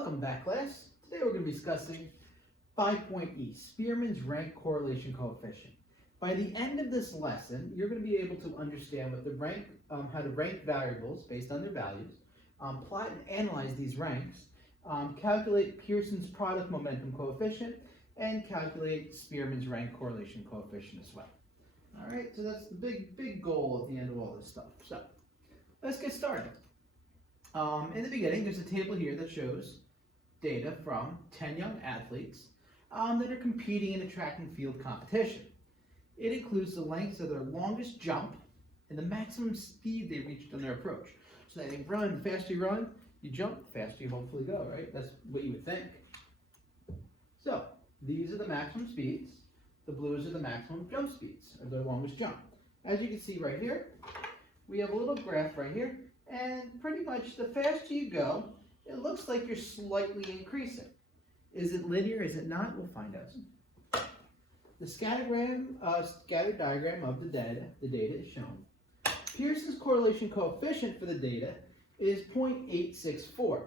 Welcome back, class. Today we're going to be discussing 5-point E, Spearman's rank correlation coefficient. By the end of this lesson, you're going to be able to understand what the rank, how to rank variables based on their values, plot and analyze these ranks, calculate Pearson's product momentum coefficient, and calculate Spearman's rank correlation coefficient as well. All right, so that's the big goal at the end of all this stuff. So let's get started. In the beginning, there's a table here that shows data from 10 young athletes that are competing in a track and field competition. It includes the lengths of their longest jump and the maximum speed they reached on their approach. So they run, the faster you run, you jump, the faster you hopefully go, right? That's what you would think. So these are the maximum speeds. The blues are the maximum jump speeds, or their longest jump. As you can see right here, we have a little graph right here, and pretty much the faster you go, it looks like you're slightly increasing. Is it linear? Is it not? We'll find out. The scatter diagram of the data is shown. Pearson's correlation coefficient for the data is 0.864. All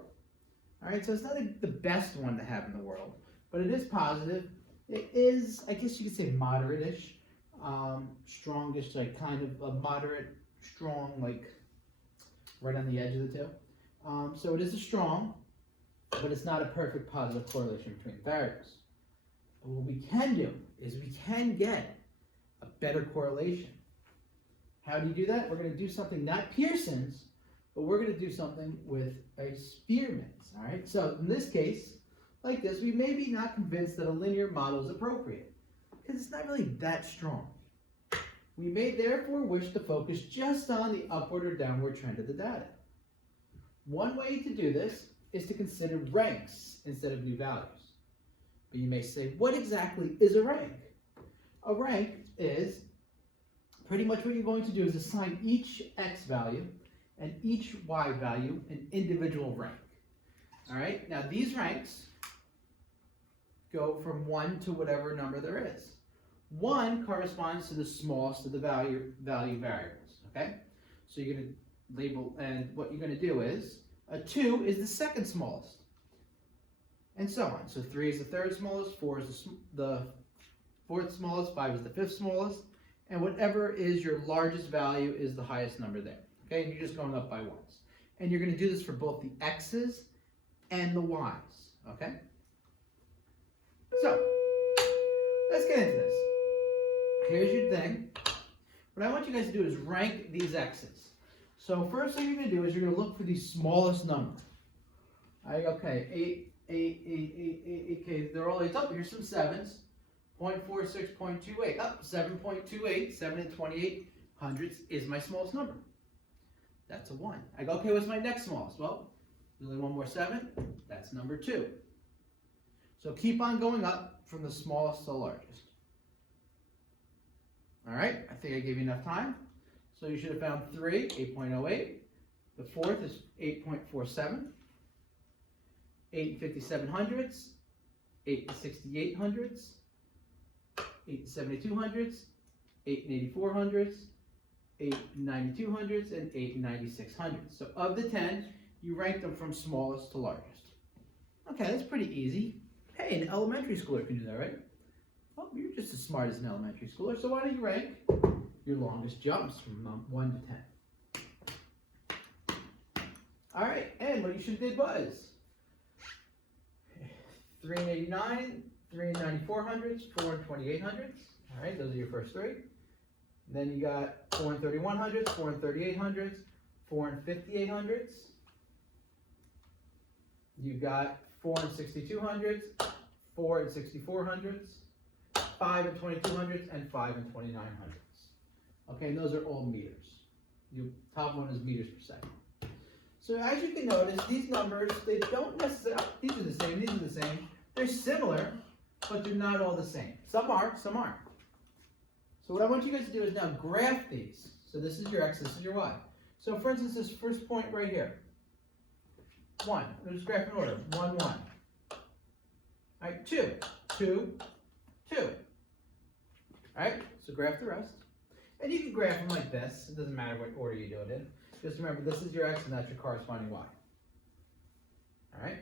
right, so it's not the best one to have in the world, but it is positive. It is, I guess you could say, moderate-ish, strongish, like kind of a moderate, strong, like right on the edge of the two. So it is a strong, but it's not a perfect positive correlation between variables. But what we can do is we can get a better correlation. How do you do that? We're going to do something not Pearson's, but we're going to do something with a Spearman's. All right. So in this case, like this, we may be not convinced that a linear model is appropriate because it's not really that strong. We may therefore wish to focus just on the upward or downward trend of the data. One way to do this is to consider ranks instead of new values. But you may say, what exactly is a rank? A rank is pretty much what you're going to do is assign each x value and each y value an individual rank. All right, now these ranks go from 1 to whatever number there is. 1 corresponds to the smallest of the value variables, okay? So you're going to label, and what you're going to do is, a 2 is the second smallest, and so on. So 3 is the third smallest, 4 is the fourth smallest, 5 is the fifth smallest, and whatever is your largest value is the highest number there, okay? And you're just going up by ones. And you're going to do this for both the x's and the y's, okay? So, let's get into this. Here's your thing. What I want you guys to do is rank these x's. So first thing you're going to do is you're going to look for the smallest number. Okay, 8, okay, they're all 8s up. Here's some 7s. 0.46, 0.28. Up, 7.28, 7 and 28 hundredths is my smallest number. That's a 1. I go, okay, what's my next smallest? Well, there's only one more 7. That's number 2. So keep on going up from the smallest to the largest. All right, I think I gave you enough time. So you should have found 3, 8.08. The fourth is 8.47. 8 57 hundredths. 8 68 hundredths. 8 72 hundredths. 8 84 hundredths. 8 92 hundredths. And 8 96 hundredths. So of the 10, you rank them from smallest to largest. Okay, that's pretty easy. Hey, an elementary schooler can do that, right? Well, you're just as smart as an elementary schooler, so why don't you rank your longest jumps from 1 to 10? All right, and what you should have did was 3 and 89, 3 and 94 hundredths, 4 and 28 hundredths. All right, those are your first 3. And then you got 4 and 31 hundredths, 4 and 38 hundredths, 4 and 58 hundredths. You got 4 and 62 hundredths, 4 and 64 hundredths, 5 and 22 hundredths, and 5 and 29 hundredths. Okay, and those are all meters. The top one is meters per second. So as you can notice, these numbers, they don't necessarily, these are the same, these are the same. They're similar, but they're not all the same. Some are, some aren't. So what I want you guys to do is now graph these. So this is your x, this is your y. So for instance, this first point right here. 1. Let's graph in order. 1, 1. All right, 2, 2, 2. All right, so graph the rest. And you can graph them like this. It doesn't matter what order you do it in. Just remember, this is your x and that's your corresponding y. All right?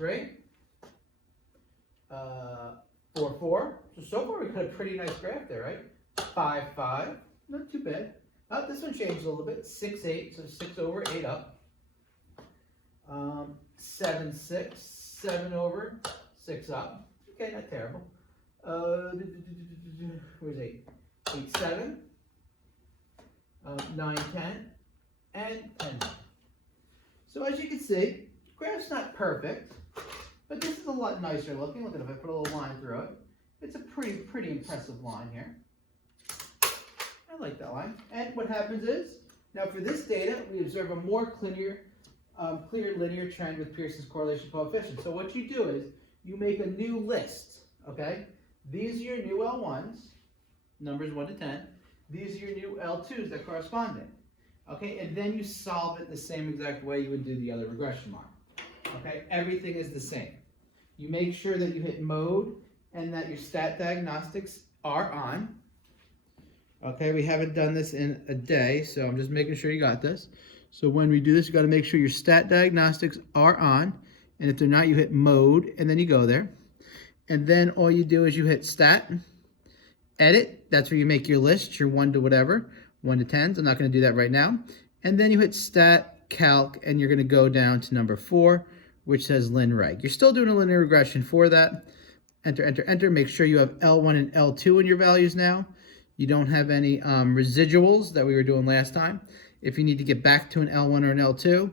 3, 4, 4. So far we got a pretty nice graph there, right? 5, 5. Not too bad. Oh, this one changed a little bit. 6, 8. So 6 over, 8 up. 7, 6. 7 over, 6 up. Okay, not terrible. Where's 8? 8, 7. 9, 10. And 10. So as you can see, graph's not perfect, but this is a lot nicer looking. Look at it, if I put a little line through it. It's a pretty impressive line here. I like that line. And what happens is, now for this data, we observe a more clear linear trend with Pearson's correlation coefficient. So what you do is, you make a new list, okay? These are your new L1s, numbers 1 to 10. These are your new L2s that correspond to it. Okay, and then you solve it the same exact way you would do the other regression line. Okay, everything is the same. You make sure that you hit mode and that your stat diagnostics are on. Okay, we haven't done this in a day, so I'm just making sure you got this. So when we do this, you got to make sure your stat diagnostics are on, and if they're not, you hit mode, and then you go there. And then all you do is you hit stat, edit, that's where you make your list, your 1 to whatever. 1 to 10s. I'm not going to do that right now. And then you hit stat, calc, and you're going to go down to number 4, which says lin reg. You're still doing a linear regression for that. Enter, enter, enter. Make sure you have L1 and L2 in your values now. You don't have any residuals that we were doing last time. If you need to get back to an L1 or an L2,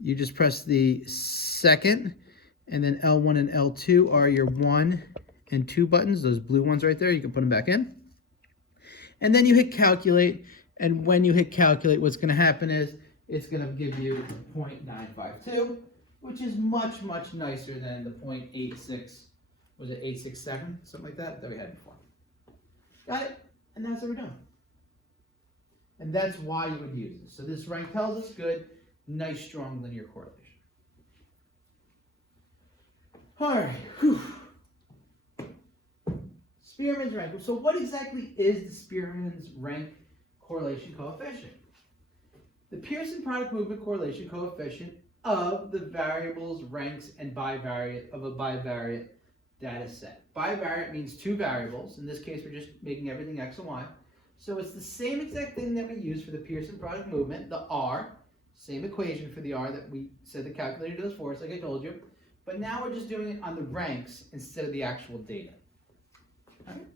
you just press the second, and then L1 and L2 are your 1 and 2 buttons, those blue ones right there. You can put them back in. And then you hit calculate. And when you hit calculate, what's going to happen is it's going to give you 0.952, which is much, much nicer than the 0.86, was it 867, something like that we had before. Got it? And that's what we're doing. And that's why you would use this. So this rank tells us good, nice, strong linear correlation. All right. Whew. Spearman's rank. So what exactly is the Spearman's rank correlation coefficient? The Pearson product movement correlation coefficient of the variables, ranks, and bivariate of a bivariate data set. Bivariate means two variables. In this case, we're just making everything x and y. So it's the same exact thing that we use for the Pearson product movement, the R, same equation for the R that we said the calculator does for us, like I told you. But now we're just doing it on the ranks instead of the actual data. All right?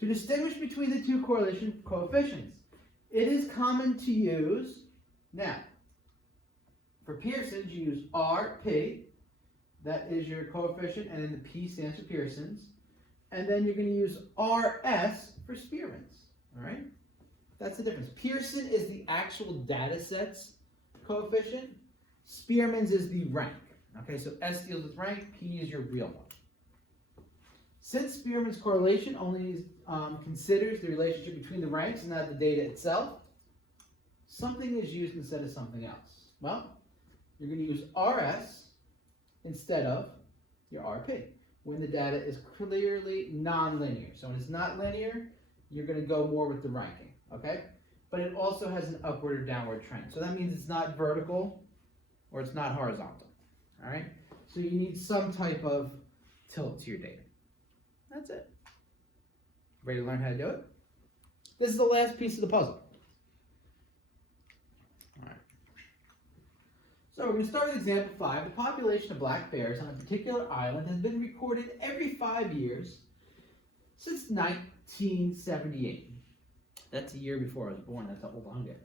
To distinguish between the two correlation coefficients, it is common to use, now, for Pearson's, you use RP, that is your coefficient, and then the P stands for Pearson's, and then you're going to use RS for Spearman's, all right? That's the difference. Pearson is the actual data set's coefficient. Spearman's is the rank, okay? So S deals with rank, P is your real one. Since Spearman's correlation only considers the relationship between the ranks and not the data itself, something is used instead of something else. Well, you're going to use RS instead of your RP when the data is clearly non-linear. So when it's not linear, you're going to go more with the ranking, okay? But it also has an upward or downward trend. So that means it's not vertical or it's not horizontal, all right? So you need some type of tilt to your data. That's it. Ready to learn how to do it? This is the last piece of the puzzle. All right. So we're going to start with example 5. The population of black bears on a particular island has been recorded every 5 years since 1978. That's a year before I was born. That's how old I'm getting.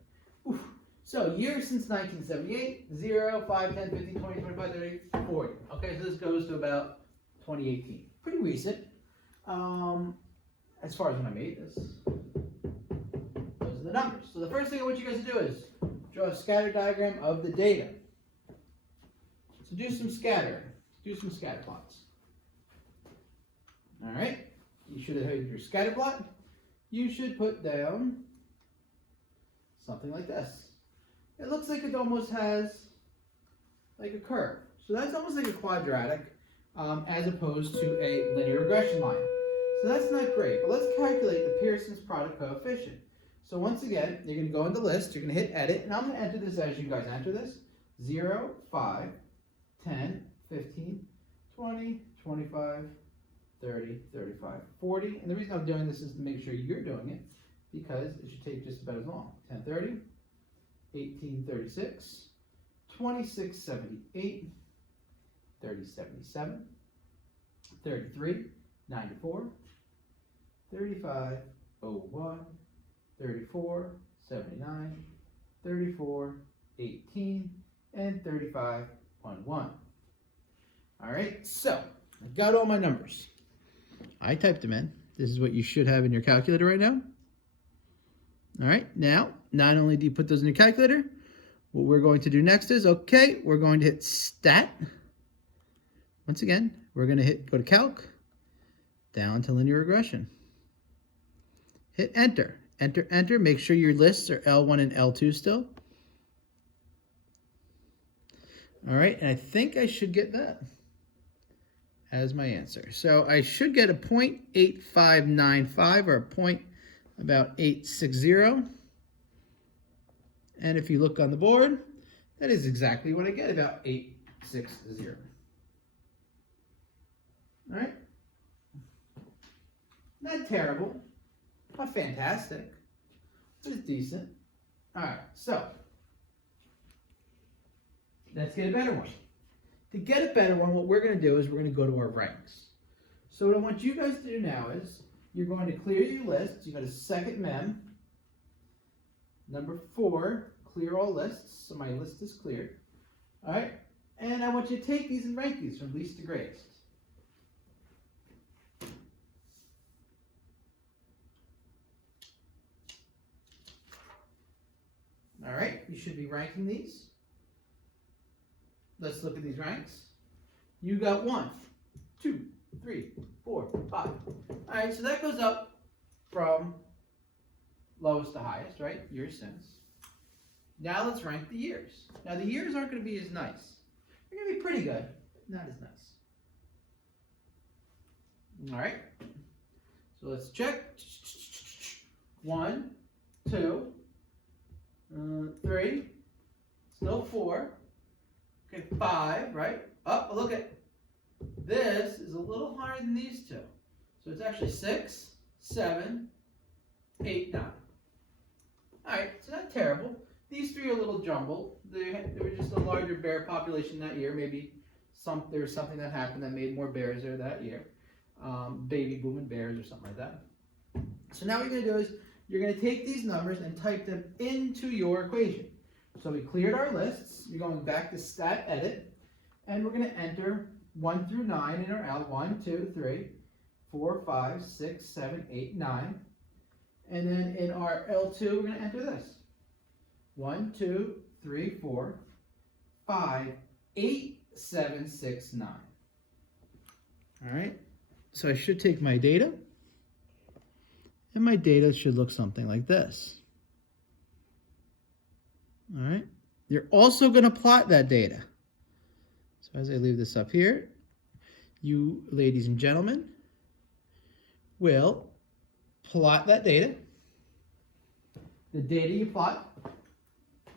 Oof. So years since 1978, 0, 5, 10, 15, 20, 25, 30, 40. Okay, so this goes to about 2018. Pretty recent. As far as when I made this, those are the numbers. So the first thing I want you guys to do is draw a scatter diagram of the data. So do some scatter plots. All right, you should have your scatter plot. You should put down something like this. It looks like it almost has like a curve. So that's almost like a quadratic as opposed to a linear regression line. So that's not great, but let's calculate the Pearson's product coefficient. So once again, you're going to go into list, you're going to hit edit, and I'm going to enter this as you guys enter this. 0, 5, 10, 15, 20, 25, 30, 35, 40. And the reason I'm doing this is to make sure you're doing it, because it should take just about as long. 1030, 1836, 2678, 3077, 33, 94, 3501, 34, 79, 34, 18, and 35, 11. All right, so I've got all my numbers. I typed them in. This is what you should have in your calculator right now. All right, now, not only do you put those in your calculator, what we're going to do next is, okay, we're going to hit Stat. Once again, we're going to go to Calc, down to Linear Regression. Hit Enter. Enter, enter. Make sure your lists are L1 and L2 still. All right, and I think I should get that as my answer. So I should get a 0.8595 or a point about 860. And if you look on the board, that is exactly what I get, about 860. All right? Not terrible, not fantastic, but it's decent. All right, so let's get a better one. To get a better one, what we're going to do is we're going to go to our ranks. So what I want you guys to do now is you're going to clear your lists. You go to second mem. Number 4, clear all lists. So my list is cleared. All right, and I want you to take these and rank these from least to greatest. All right, you should be ranking these. Let's look at these ranks. You got 1, 2, 3, 4, 5. All right, so that goes up from lowest to highest, right? Years since. Now let's rank the years. Now the years aren't going to be as nice. They're going to be pretty good, not as nice. All right, so let's check. 1, 2, 3, still 4. Okay, 5, right? Oh, look at this is a little higher than these two. So it's actually 6, 7, 8, 9. All right, so not terrible. These 3 are a little jumbled. They were just a larger bear population that year. Maybe there was something that happened that made more bears there that year. Baby booming bears or something like that. So now what you're going to do is you're going to take these numbers and type them into your equation. So we cleared our lists. You're going back to Stat Edit, and we're going to enter 1 through 9 in our L. 1, 2, 3, 4, 5, 6, 7, 8, 9. And then in our L2, we're going to enter this. 1, 2, 3, 4, 5, 8, 7, 6, 9. All right. So I should take my data, and my data should look something like this. All right. You're also going to plot that data. So as I leave this up here, you ladies and gentlemen will plot that data. The data you plot,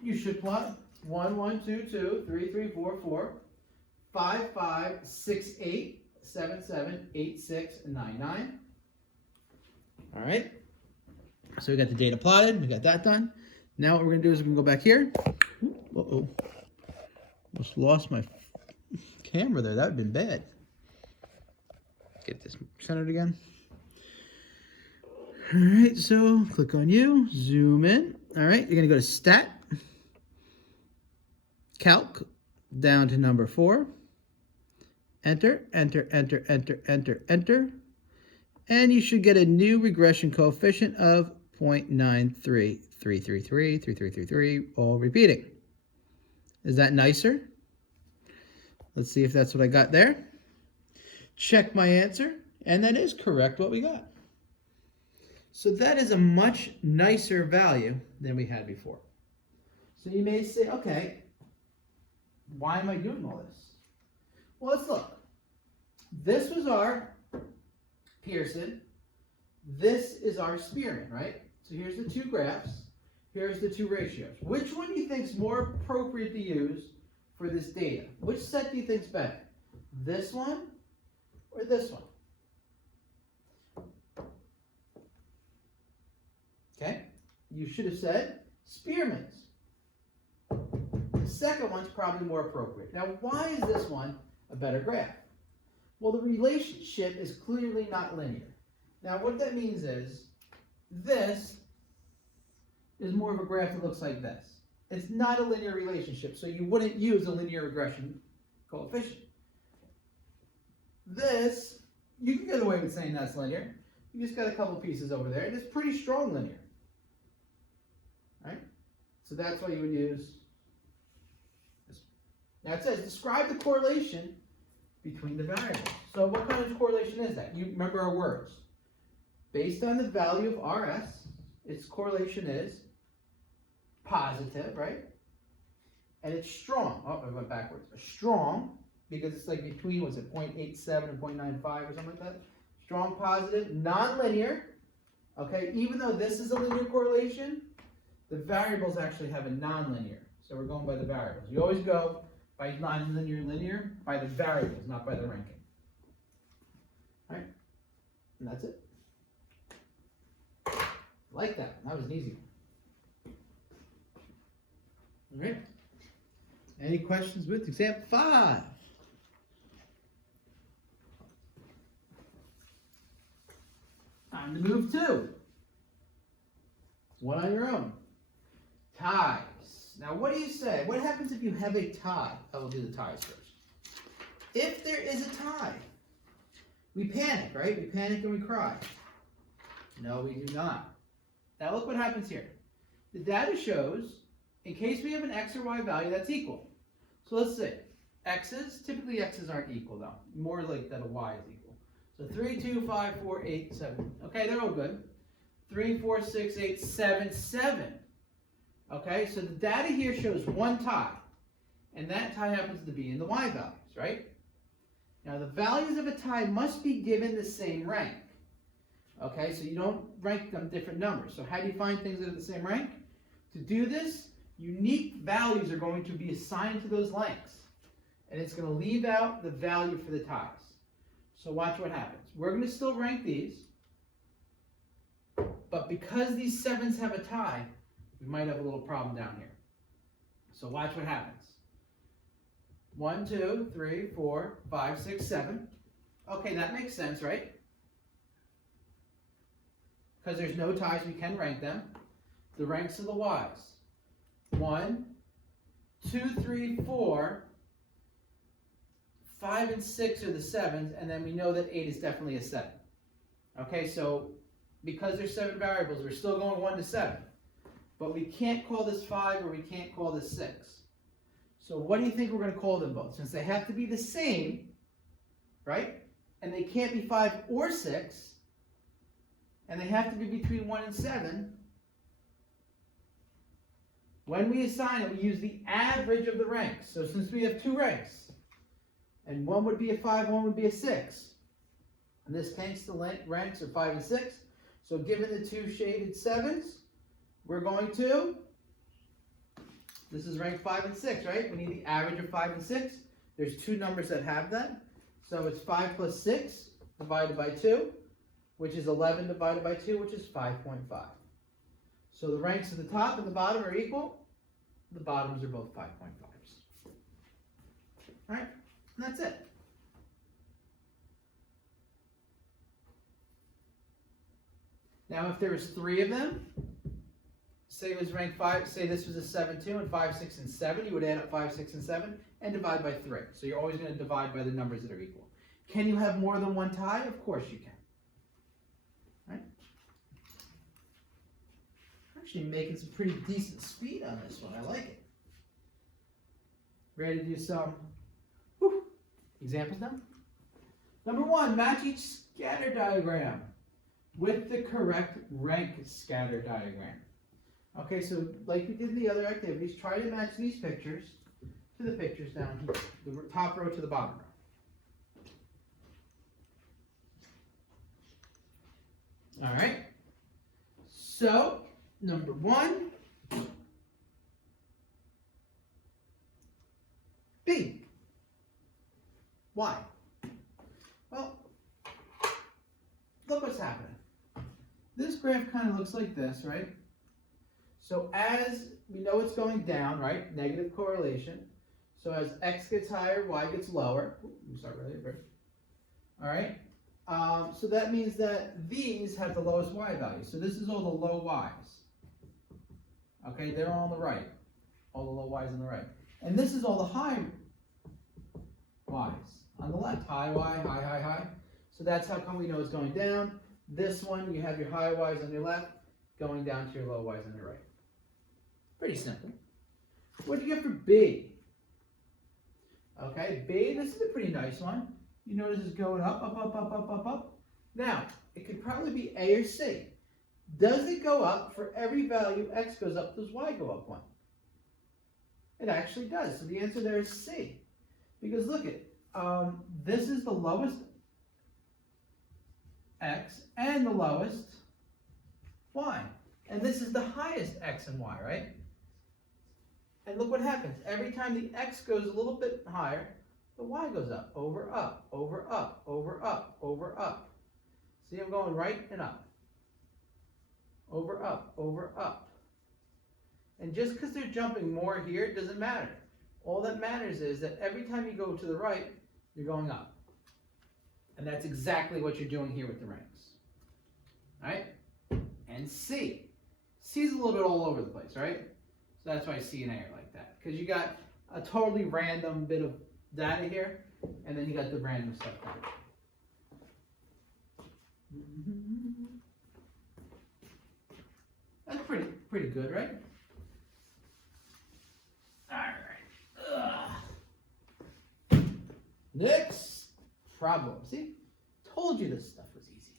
you should plot 1, 1, 2, 2, 3, 3, 4, 4, 5, 5, 6, 8, 7, 7, 8, 6, and 9, 9. All right. So we got the data plotted. We got that done. Now what we're going to do is we're going to go back here. Uh-oh. Almost lost my camera there. That would have been bad. Get this centered again. All right, so click on you. Zoom in. All right, you're going to go to Stat. Calc. Down to number 4. Enter, enter, enter, enter, enter, enter. And you should get a new regression coefficient of 0.93333333, all repeating. Is that nicer? Let's see if that's what I got there. Check my answer, and that is correct what we got. So that is a much nicer value than we had before. So you may say, okay, why am I doing all this? Well, let's look. This was our Pearson. This is our Spearman, right? So here's the 2 graphs. Here's the 2 ratios. Which one do you think is more appropriate to use for this data? Which set do you think is better? This one or this one? Okay, you should have said Spearman's. The second one's probably more appropriate. Now, why is this one a better graph? Well, the relationship is clearly not linear. Now, what that means is this is more of a graph that looks like this. It's not a linear relationship, so you wouldn't use a linear regression coefficient. This, you can get away with saying that's linear. You just got a couple pieces over there, and it's pretty strong linear. Right? So that's why you would use this. Now it says, describe the correlation between the variables. So what kind of correlation is that? You remember our words. Based on the value of RS, its correlation is positive, right? And it's strong. Oh, I went backwards. Strong, because it's like between, was it 0.87 and 0.95 or something like that? Strong, positive, non-linear. Okay, even though this is a linear correlation, the variables actually have a non-linear. So we're going by the variables. You always go by non-linear, linear, by the variables, not by the ranking. All right, and that's it. Like that. That was an easy one. All right. Any questions with example 5? Time to move 2. One on your own. Ties. Now, what do you say? What happens if you have a tie? I will do the ties first. If there is a tie, we panic, right? We panic and we cry. No, we do not. Now, look what happens here. The data shows, in case we have an x or y value, that's equal. So let's see. X's, typically x's aren't equal though. More like that a y is equal. So 3, 2, 5, 4, 8, 7. Okay, they're all good. 3, 4, 6, 8, 7, 7. Okay, so the data here shows one tie. And that tie happens to be in the y values, right? Now the values of a tie must be given the same rank. Okay, so you don't rank them different numbers. So how do you find things that are the same rank? To do this, unique values are going to be assigned to those lengths. And it's going to leave out the value for the ties. So watch what happens. We're going to still rank these. But because these 7s have a tie, we might have a little problem down here. So watch what happens. 1, 2, 3, 4, 5, 6, 7. Okay, that makes sense, right? Because there's no ties, we can rank them. The ranks of the y's. 1, 2, 3, 4, 5 and 6 are the 7s, and then we know that 8 is definitely a 7. Okay, so because there's 7 variables, we're still going 1 to 7. But we can't call this 5 or we can't call this 6. So what do you think we're going to call them both? Since they have to be the same, right? And they can't be 5 or 6, and they have to be between 1 and 7, when we assign it, we use the average of the ranks. So since we have 2 ranks, and one would be a 5, one would be a 6. In this case, the ranks are 5 and 6. So given the 2 shaded 7s, we're going to, this is rank 5 and 6, right? We need the average of 5 and 6. There's 2 numbers that have that. So it's 5 plus 6 divided by 2, which is 11 divided by 2, which is 5.5. So the ranks at the top and the bottom are equal. The bottoms are both 5.5s. All right, and that's it. Now, if there was 3 of them, say it was rank 5, say this was a 7, 2, and 5, 6, and 7, you would add up 5, 6, and 7 and divide by 3. So you're always going to divide by the numbers that are equal. Can you have more than one tie? Of course you can. Right? Actually making some pretty decent speed on this one. I like it. Ready to do some examples now? Number 1, match each scatter diagram with the correct rank scatter diagram. Okay, so like we did in the other activities, try to match these pictures to the pictures down here, the top row to the bottom row. All right, so number 1, B. Why? Well, look what's happening. This graph kind of looks like this, right? So as we know it's going down, right? Negative correlation. So as x gets higher, y gets lower. Let me start right here. All right. So that means that these have the lowest y value. So this is all the low y's. Okay, they're all on the right. All the low y's on the right. And this is all the high y's on the left. High y, high, high, high. So that's how come we know it's going down. This one, you have your high y's on your left, going down to your low y's on your right. Pretty simple. What do you get for B? Okay, B, this is a pretty nice one. You notice it's going up, up, up, up, up, up, up. Now, it could probably be A or C. Does it go up for every value x goes up, does y go up one? It actually does. So the answer there is C. Because look at, this is the lowest x and the lowest y. And this is the highest x and y, right? And look what happens. Every time the x goes a little bit higher, the y goes up, over, up, over, up, over, up, over, up. See, I'm going right and up. Over, up, over, up. And just because they're jumping more here, it doesn't matter. All that matters is that every time you go to the right, you're going up. And that's exactly what you're doing here with the ranks. All right? And C. C is a little bit all over the place, right? So that's why C and A are like that. Because you got a totally random bit of data here, and then you got the random stuff down. That's pretty good, right? All right. Next problem. See? Told you this stuff was easy.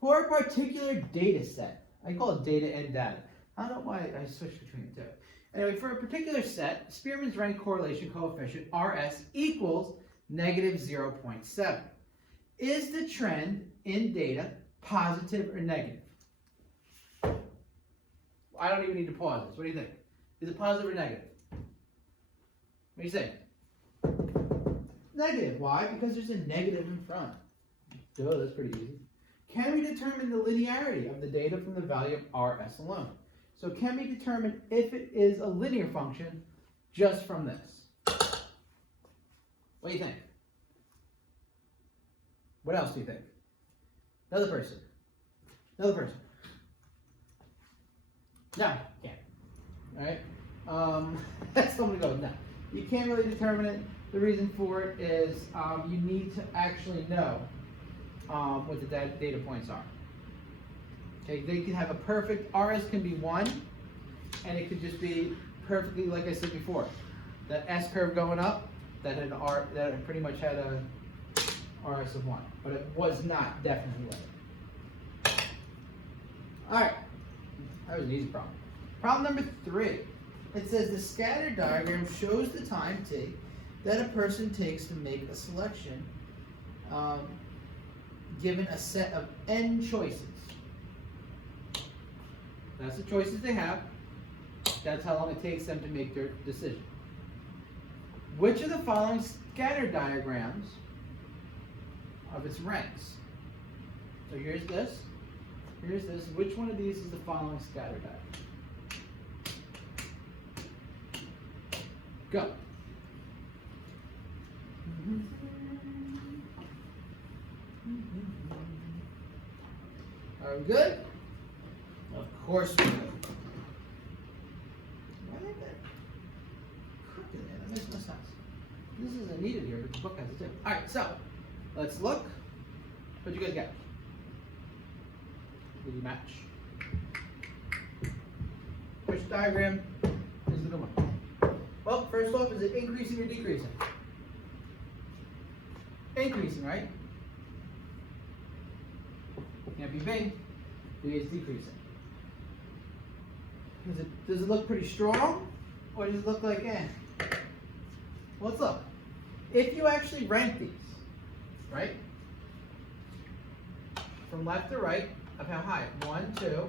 For a particular data set, I call it data and data. I don't know why I switched between the two. Anyway, for a particular set, Spearman's rank correlation coefficient, RS, equals negative 0.7. Is the trend in data positive or negative? I don't even need to pause this. What do you think? Is it positive or negative? What do you say? Negative. Why? Because there's a negative in front. Duh, that's pretty easy. Can we determine the linearity of the data from the value of RS alone? So can we determine if it is a linear function just from this? What do you think? What else do you think? Another person. Another person. No, can't. All right? That's someone goes, no. You can't really determine it. The reason for it is you need to actually know what the data points are. Okay, they can have a perfect, RS can be 1, and it could just be perfectly, like I said before, the S curve going up, that had that pretty much had a RS of 1, but it was not definitely right. All right, that was an easy problem. Problem number 3. It says the scatter diagram shows the time t that a person takes to make a selection given a set of n choices. That's the choices they have. That's how long it takes them to make their decision. Which of the following scatter diagrams of its ranks? So here's this. Here's this. Which one of these is the following scatter diagram? Go. Are we good? Of course we do. Why is that crooked there? That makes no sense. This isn't needed here, but the book has it too. Alright, so let's look. What you guys got? Did you match? Which diagram is the good one? Well, first off, is it increasing or decreasing? Increasing, right? Can't be B. B is decreasing. Does it look pretty strong? Or does it look like eh? Well, let's look. If you actually rank these, right? From left to right, of how high? 1, 2,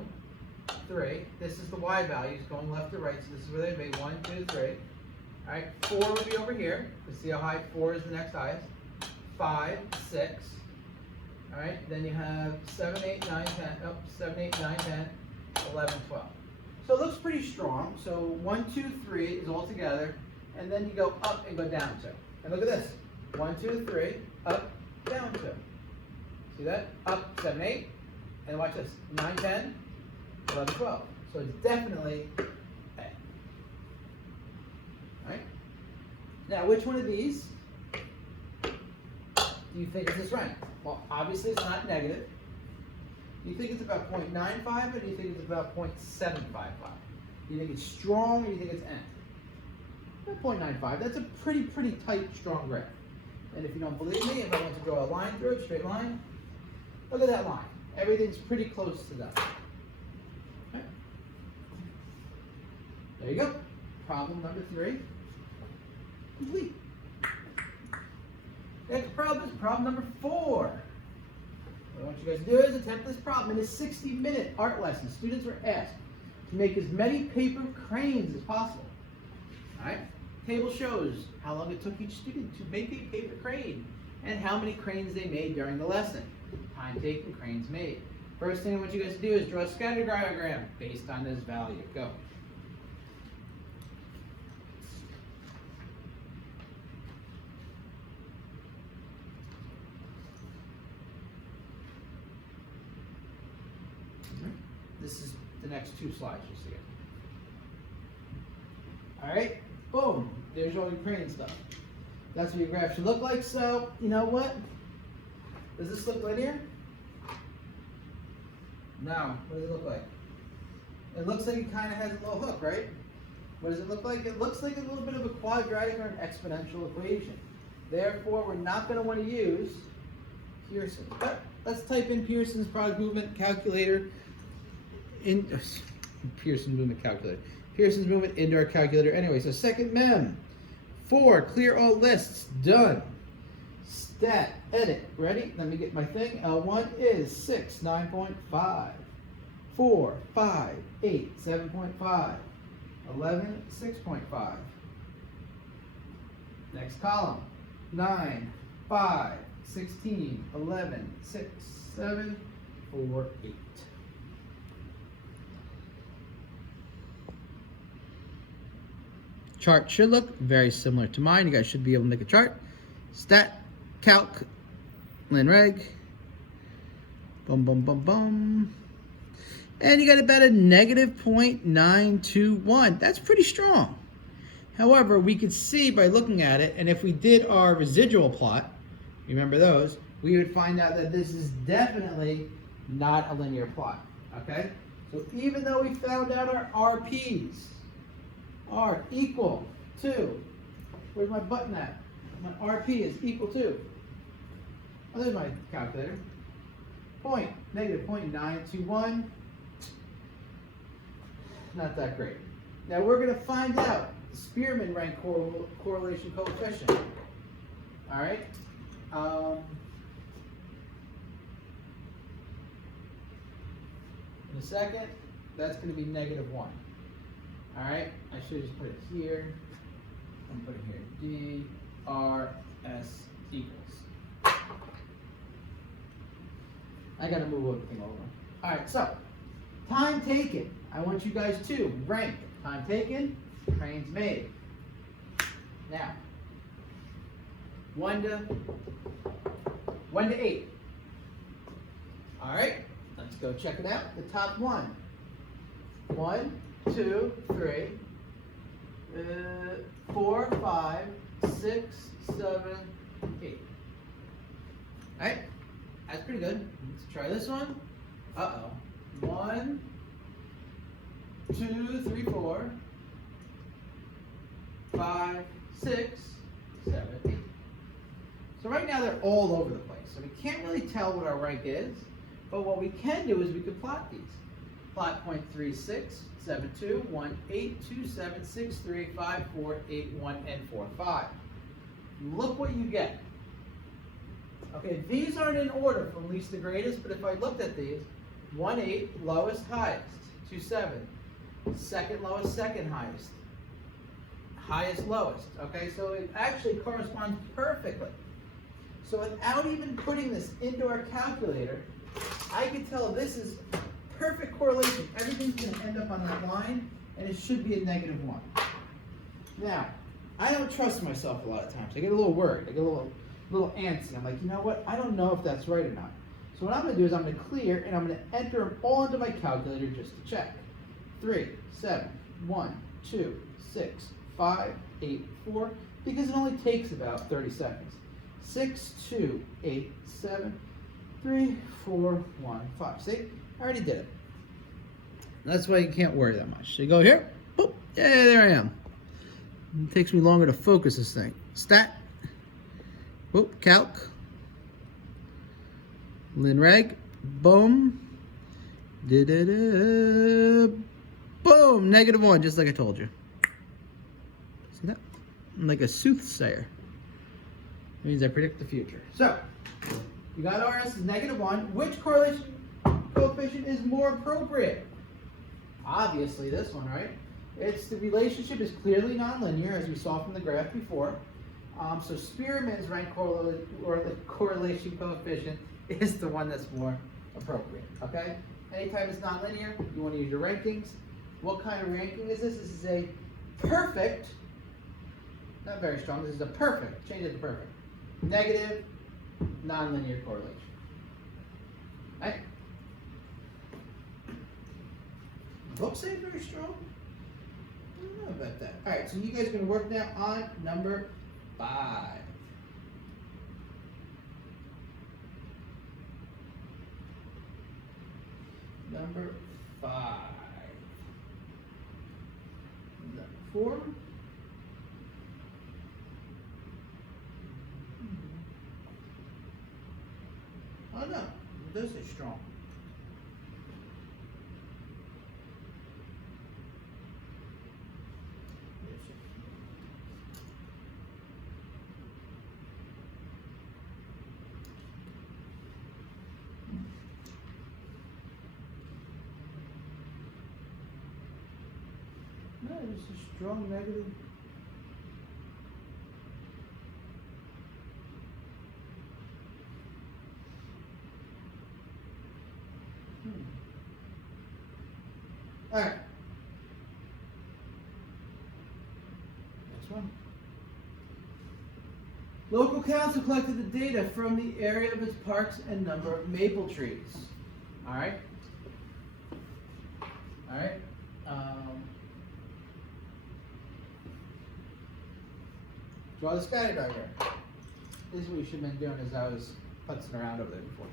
3. This is the y values going left to right, so this is where they'd be 1, 2, 3. Alright, 4 would be over here. Let's see how high 4 is the next highest. 5, 6. All right, then you have 7, 8, 9, 10, 7, 8, 9, 10, 11, 12. So it looks pretty strong. So 1, 2, 3 is all together, and then you go up and go down 2. And look at this. 1, 2, 3, up, down 2. See that? Up, 7, 8, and watch this. 9, 10, 11, 12. So it's definitely A. All right? Now, which one of these do you think is this rank? Well, obviously it's not negative. Do you think it's about 0.95 or do you think it's about 0.755? Do you think it's strong or do you think it's N? About 0.95. That's a pretty tight, strong graph. And if you don't believe me, if I want to draw a line through it, straight line, look at that line. Everything's pretty close to that. Okay. There you go. Problem number 3. Complete. Next problem is problem number 4. What I want you guys to do is attempt this problem. In a 60-minute art lesson, students were asked to make as many paper cranes as possible. All right? Table shows how long it took each student to make a paper crane and how many cranes they made during the lesson. Time taken, cranes made. First thing I want you guys to do is draw a scatter diagram based on this value. Go. This is the next 2 slides you see it. All right, boom, there's all your crane stuff. That's what your graph should look like. So, you know what? Does this look linear? No, what does it look like? It looks like it kind of has a little hook, right? What does it look like? It looks like a little bit of a quadratic or an exponential equation. Therefore, we're not going to want to use Pearson. But let's type in Pearson's product movement calculator. Pearson's movement into our calculator. Anyway, so second mem. 4, clear all lists. Done. Stat, edit. Ready? Let me get my thing. L1 is 6, 9.5. 4, 5, 8, 7.5. 11, 6.5. Next column. 9, 5, 16, 11, 6, 7, 4, 8. Chart should look very similar to mine. You guys should be able to make a chart. Stat, calc, lin reg. Boom, boom, boom, boom. And you got about a negative 0.921. That's pretty strong. However, we could see by looking at it, and if we did our residual plot, remember those, we would find out that this is definitely not a linear plot. Okay? So even though we found out our RPs are equal to, where's my button at? My RP is equal to, oh, there's my calculator, negative 0.921, not that great. Now we're going to find out the Spearman rank correlation coefficient. All right. In a second, that's going to be -1. All right, I should just put it here. I'm putting here D R S equals. I got to move everything over. All right, so time taken. I want you guys to rank time taken, cranes made. Now, 1 to 8. All right, let's go check it out. The top one. 1, 2, 3, 4, 5, 6, 7, 8. All right, that's pretty good. Let's try this one. Uh-oh. 1, 2, 3, 4, 5, 6, 7, 8. So right now they're all over the place. So we can't really tell what our rank is, but what we can do is we can plot these. Plot 0.36, 7, 2, 1, 8, 2, 7, 6, 3, 5, 4, 8, 1, and 4, 5. Look what you get. Okay, these aren't in order from least to greatest, but if I looked at these, 1, 8, lowest, highest. 2, 7, second lowest, second highest. Highest, lowest. Okay, so it actually corresponds perfectly. So without even putting this into our calculator, I can tell this is perfect correlation. Everything's going to end up on that line, and it should be a -1. Now, I don't trust myself a lot of times. I get a little worried. I get a little antsy. I'm like, you know what? I don't know if that's right or not. So what I'm going to do is I'm going to clear, and I'm going to enter them all into my calculator just to check. 3, 7, 1, 2, 6, 5, 8, 4, because it only takes about 30 seconds. 6, 2, 8, 7, 3, 4, 1, 5. See? I already did it. That's why you can't worry that much. So you go here, boop, yeah, there I am. It takes me longer to focus this thing. Stat, boop, calc, linreg, boom, da-da-da, boom, -1, just like I told you. See that? I'm like a soothsayer. It means I predict the future. So, you got RS is -1. Which correlation coefficient is more appropriate? Obviously this one, right? The relationship is clearly nonlinear, as we saw from the graph before. So Spearman's rank correlation coefficient is the one that's more appropriate, okay? Anytime it's nonlinear, you want to use your rankings. What kind of ranking is this? This is a perfect, not very strong, this is a perfect, change it to perfect, negative, nonlinear correlation. Right? Books ain't very strong. I don't know about that. All right, so you guys are going to work now on number 5. Number 5. Number 4. Oh no, it does say strong. No, it's a strong negative. All right. Next one. Local council collected the data from the area of its parks and number of maple trees. All right. All right. Draw the scatter diagram. This is what you should have been doing as I was putzing around over there before.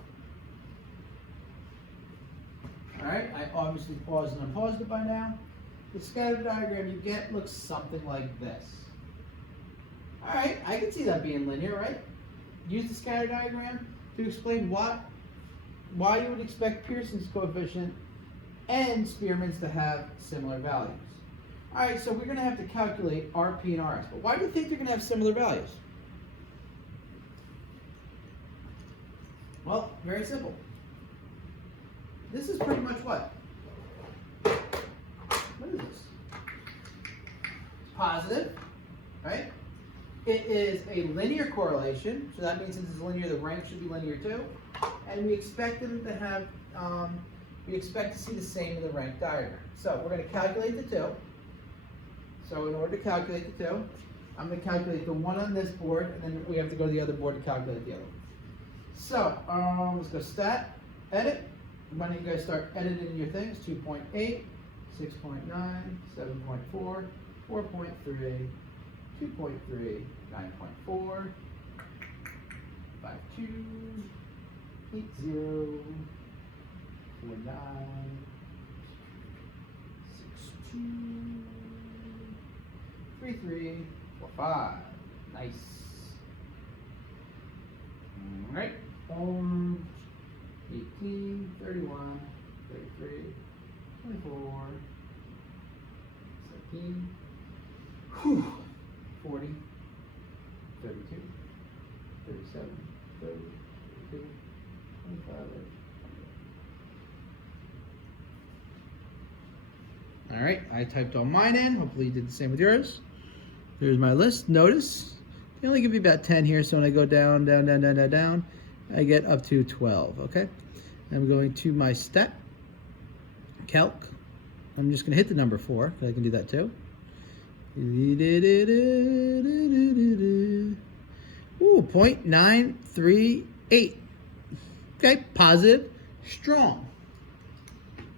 Alright, I obviously paused and unpaused it by now. The scatter diagram you get looks something like this. Alright, I can see that being linear, right? Use the scatter diagram to explain why you would expect Pearson's coefficient and Spearman's to have similar values. Alright, so we're going to have to calculate RP and RS. But why do you think they're going to have similar values? Well, very simple. This is pretty much what? What is this? It's positive, right? It is a linear correlation, so that means since it's linear, the rank should be linear too. And we expect them to have, we expect to see the same in the rank diagram. So we're going to calculate the 2. So in order to calculate the 2, I'm going to calculate the 1 on this board, and then we have to go to the other board to calculate the other one. So let's go stat, edit. When you guys start editing your things, 2.8, 6.9, 7.4, 4.3, 2.3, 9.4, 5.2, 8.0, 4.9, 6.2, 3.3, 4.5. Nice. All right. 18, 31, 33, 24, 17, 40, 32, 37, 30, 32, 25. All right, I typed all mine in. Hopefully you did the same with yours. Here's my list. Notice They only give you about 10 here, so when I go down, down, down, down, down, down, I get up to 12, okay? I'm going to my step, calc. I'm just going to hit the number 4, because I can do that too. Ooh, 0.938. Okay, positive, strong.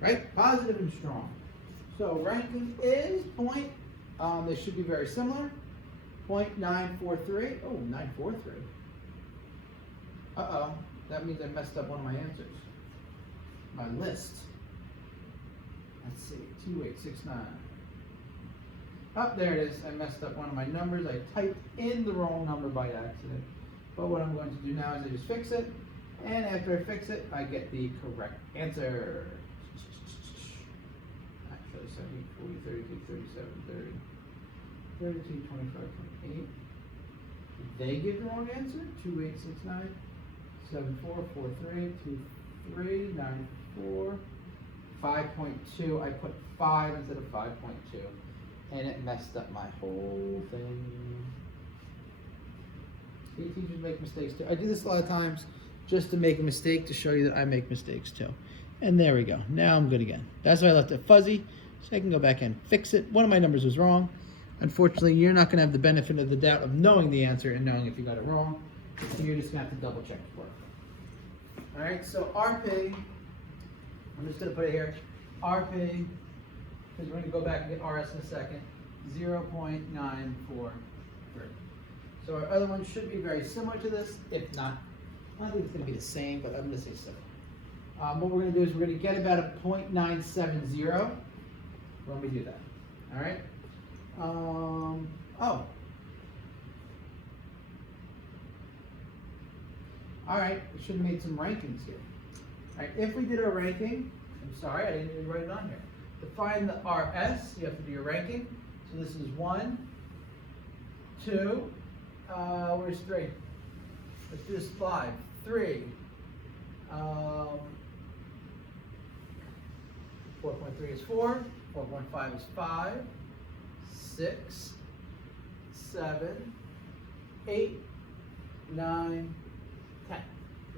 Right? Positive and strong. So ranking is they should be very similar. 0.943. Oh, 943. Uh-oh. That means I messed up one of my answers. My list. Let's see. 2869. Oh, there it is. I messed up one of my numbers. I typed in the wrong number by accident. But what I'm going to do now is I just fix it. And after I fix it, I get the correct answer. Actually, 70, 40, 32, 37, 30, 32, 25, 28. Did they give the wrong answer? 2869, 7443, 23, 94, 5.2. I put 5 instead of 5.2. And it messed up my whole thing. See, teachers make mistakes too. I do this a lot of times just to make a mistake to show you that I make mistakes too. And there we go. Now I'm good again. That's why I left it fuzzy, so I can go back and fix it. One of my numbers was wrong. Unfortunately, you're not going to have the benefit of the doubt of knowing the answer and knowing if you got it wrong. So you're just going to have to double check the work. All right, so RP, I'm just going to put it here. RP, because we're going to go back and get RS in a second, 0.943. So our other one should be very similar to this. If not, I think it's going to be the same, but I'm going to say similar. What we're going to do is we're going to get about a 0.970 when we do that. All right? Oh. All right, we should have made some rankings here. All right, if we did a ranking, I'm sorry, I didn't even write it on here. To find the RS, you have to do your ranking. So this is 1, 2, where's 3? Let's do this 5, 3. 4.3 is 4, 4.5 is 5, 6, 7, 8, 9, 10.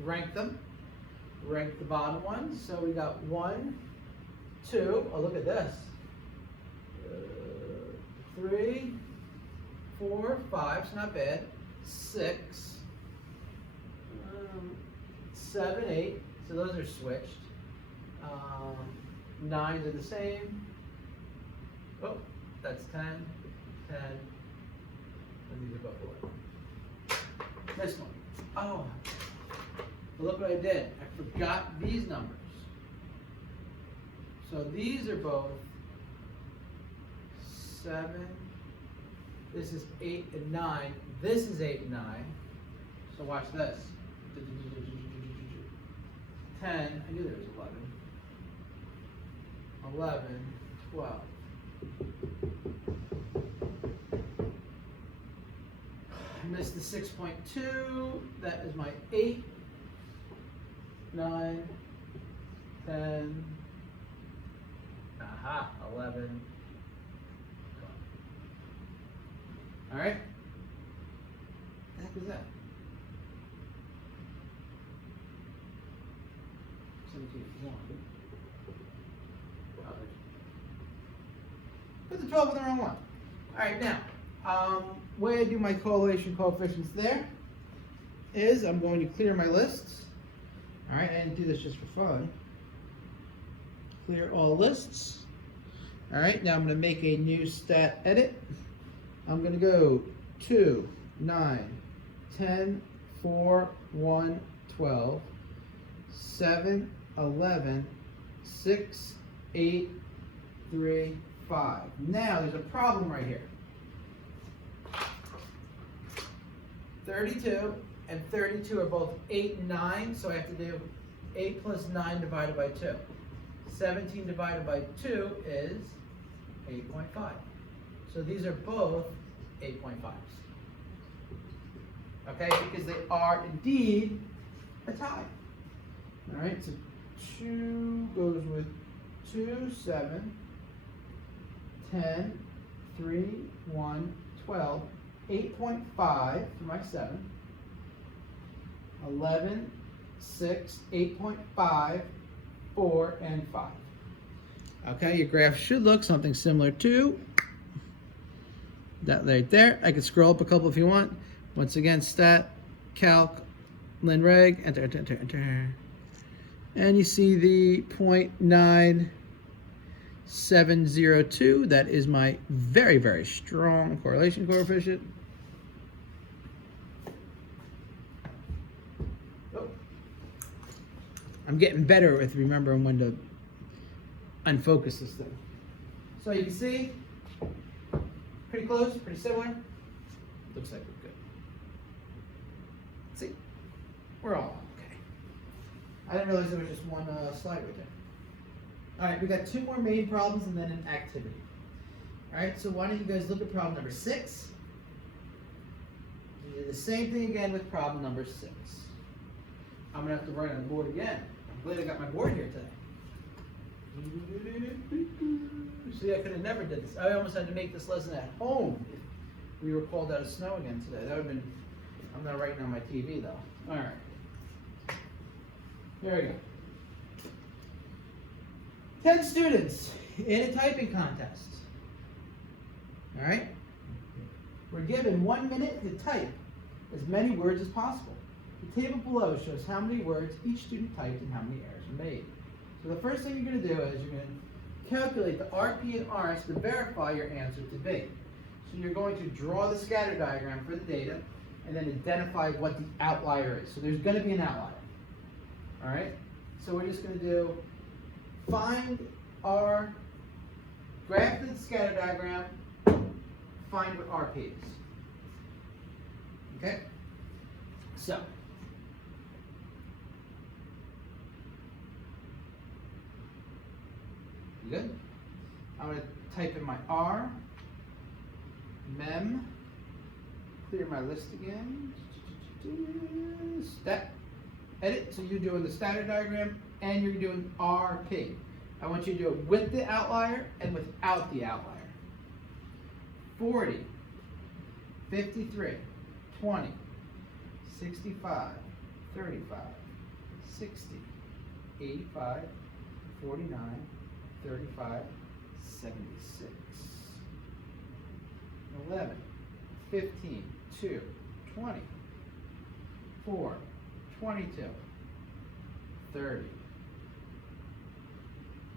Rank them. Rank the bottom ones. So we got 1, 2. Oh, look at this. 3, 4, 5. It's not bad. 6, 7, 8. So those are switched. 9s are the same. Oh, that's 10, 10. And these are both 11. This one. Oh, but look what I did. I forgot these numbers. So these are both 7. This is 8 and 9. This is 8 and 9. So watch this. 10. I knew there was 11. 11, 12. I missed the 6.2. That is my 8, 9, 10. Aha, 11. 12. All right. What the heck is that? 17, 1. Put the 12 in the wrong one. All right, now, way I do my correlation coefficients there is I'm going to clear my lists. All right, I didn't do this just for fun. Clear all lists. All right, now I'm going to make a new stat edit. I'm going to go 2, 9, 10, 4, 1, 12, 7, 11, 6, 8, 3, 5. Now there's a problem right here. 32 and 32 are both 8 and 9, so I have to do 8 plus 9 divided by 2. 17 divided by 2 is 8.5. So these are both 8.5s. Okay, because they are indeed a tie. All right, so 2 goes with 2, 7, 10, 3, 1, 12, 8.5 for my 7, 11, 6, 8.5, 4, and 5. Okay, your graph should look something similar to that right there. I can scroll up a couple if you want. Once again, stat, calc, lin reg, enter, enter, enter, enter. And you see the 0.9702. That is my very, very strong correlation coefficient. Oh. I'm getting better with remembering when to unfocus this thing. So you can see, pretty close, pretty similar. Looks like we're good. See, we're all okay. I didn't realize there was just one slide right there. All right, we got 2 more main problems and then an activity. All right, so why don't you guys look at problem number 6. You do the same thing again with problem number 6. I'm gonna have to write on the board again. I'm glad I got my board here today. See, I could have never did this. I almost had to make this lesson at home if we were called out of snow again today. That would have been, I'm not writing on my TV though. All right. Here we go. 10 students in a typing contest. All right? We're given 1 minute to type as many words as possible. The table below shows how many words each student typed and how many errors were made. So the first thing you're going to do is you're going to calculate the RP and RS to verify your answer to be. So you're going to draw the scatter diagram for the data and then identify what the outlier is. So there's going to be an outlier. All right? So we're just going to do find our graph of the scatter diagram, find what RP is. Okay? So you good? I'm going to type in my R, mem, clear my list again, step, edit, so you're doing the scatter diagram and you're doing RP. I want you to do it with the outlier and without the outlier. 40, 53, 20, 65, 35, 60, 85, 49, 35, 76, 11, 15, 2, 20, 4, 22, 30,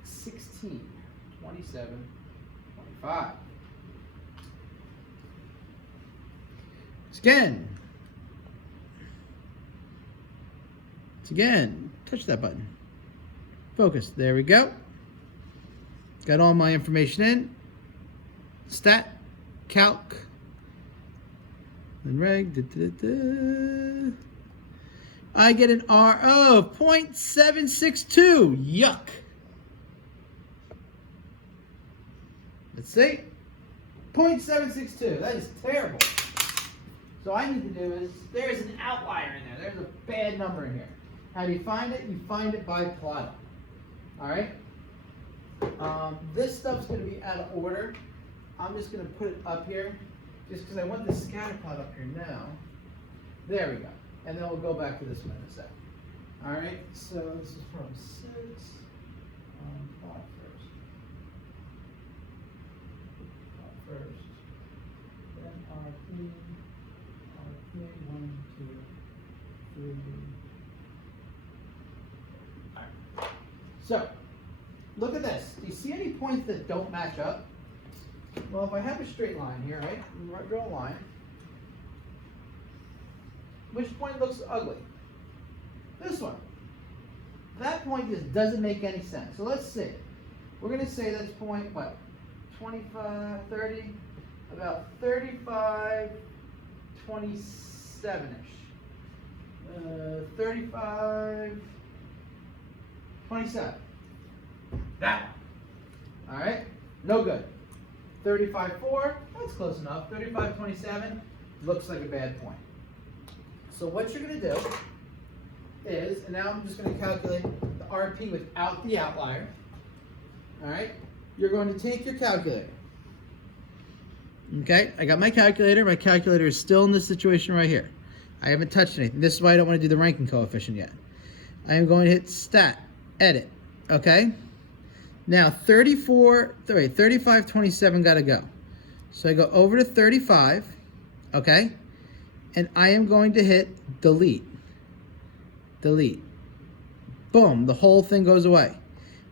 16, 27, 25. Again. Again. Touch that button. Focus. There we go. Got all my information in. Stat, calc, and reg. I get an R of 0.762. Yuck. Let's see. 0.762. That is terrible. So all I need to do is, there's an outlier in there. There's a bad number in here. How do you find it? You find it by plotting. All right? This stuff's going to be out of order. I'm just going to put it up here, just because I want the scatter plot up here now. There we go. And then we'll go back to this one in a second. All right? So this is from 6. Plot first. Plot first. Then RP. RP, 1, 2, 3. All right. So, look at this. Do you see any points that don't match up? Well, if I have a straight line here, right? I'm going to draw a line. Which point looks ugly? This one. That point just doesn't make any sense. So let's see. We're going to say this point, what? 25, 30, about 35, 27-ish. 35, 27. That one. All right? No good. 35.4, that's close enough. 35.27 looks like a bad point. So what you're going to do is, and now I'm just going to calculate the RP without the outlier. All right? You're going to take your calculator. Okay, I got my calculator. My calculator is still in this situation right here. I haven't touched anything. This is why I don't want to do the ranking coefficient yet. I am going to hit stat, edit, okay? Now 3527 got to go. So I go over to 35, okay? And I am going to hit delete. Delete. Boom, the whole thing goes away.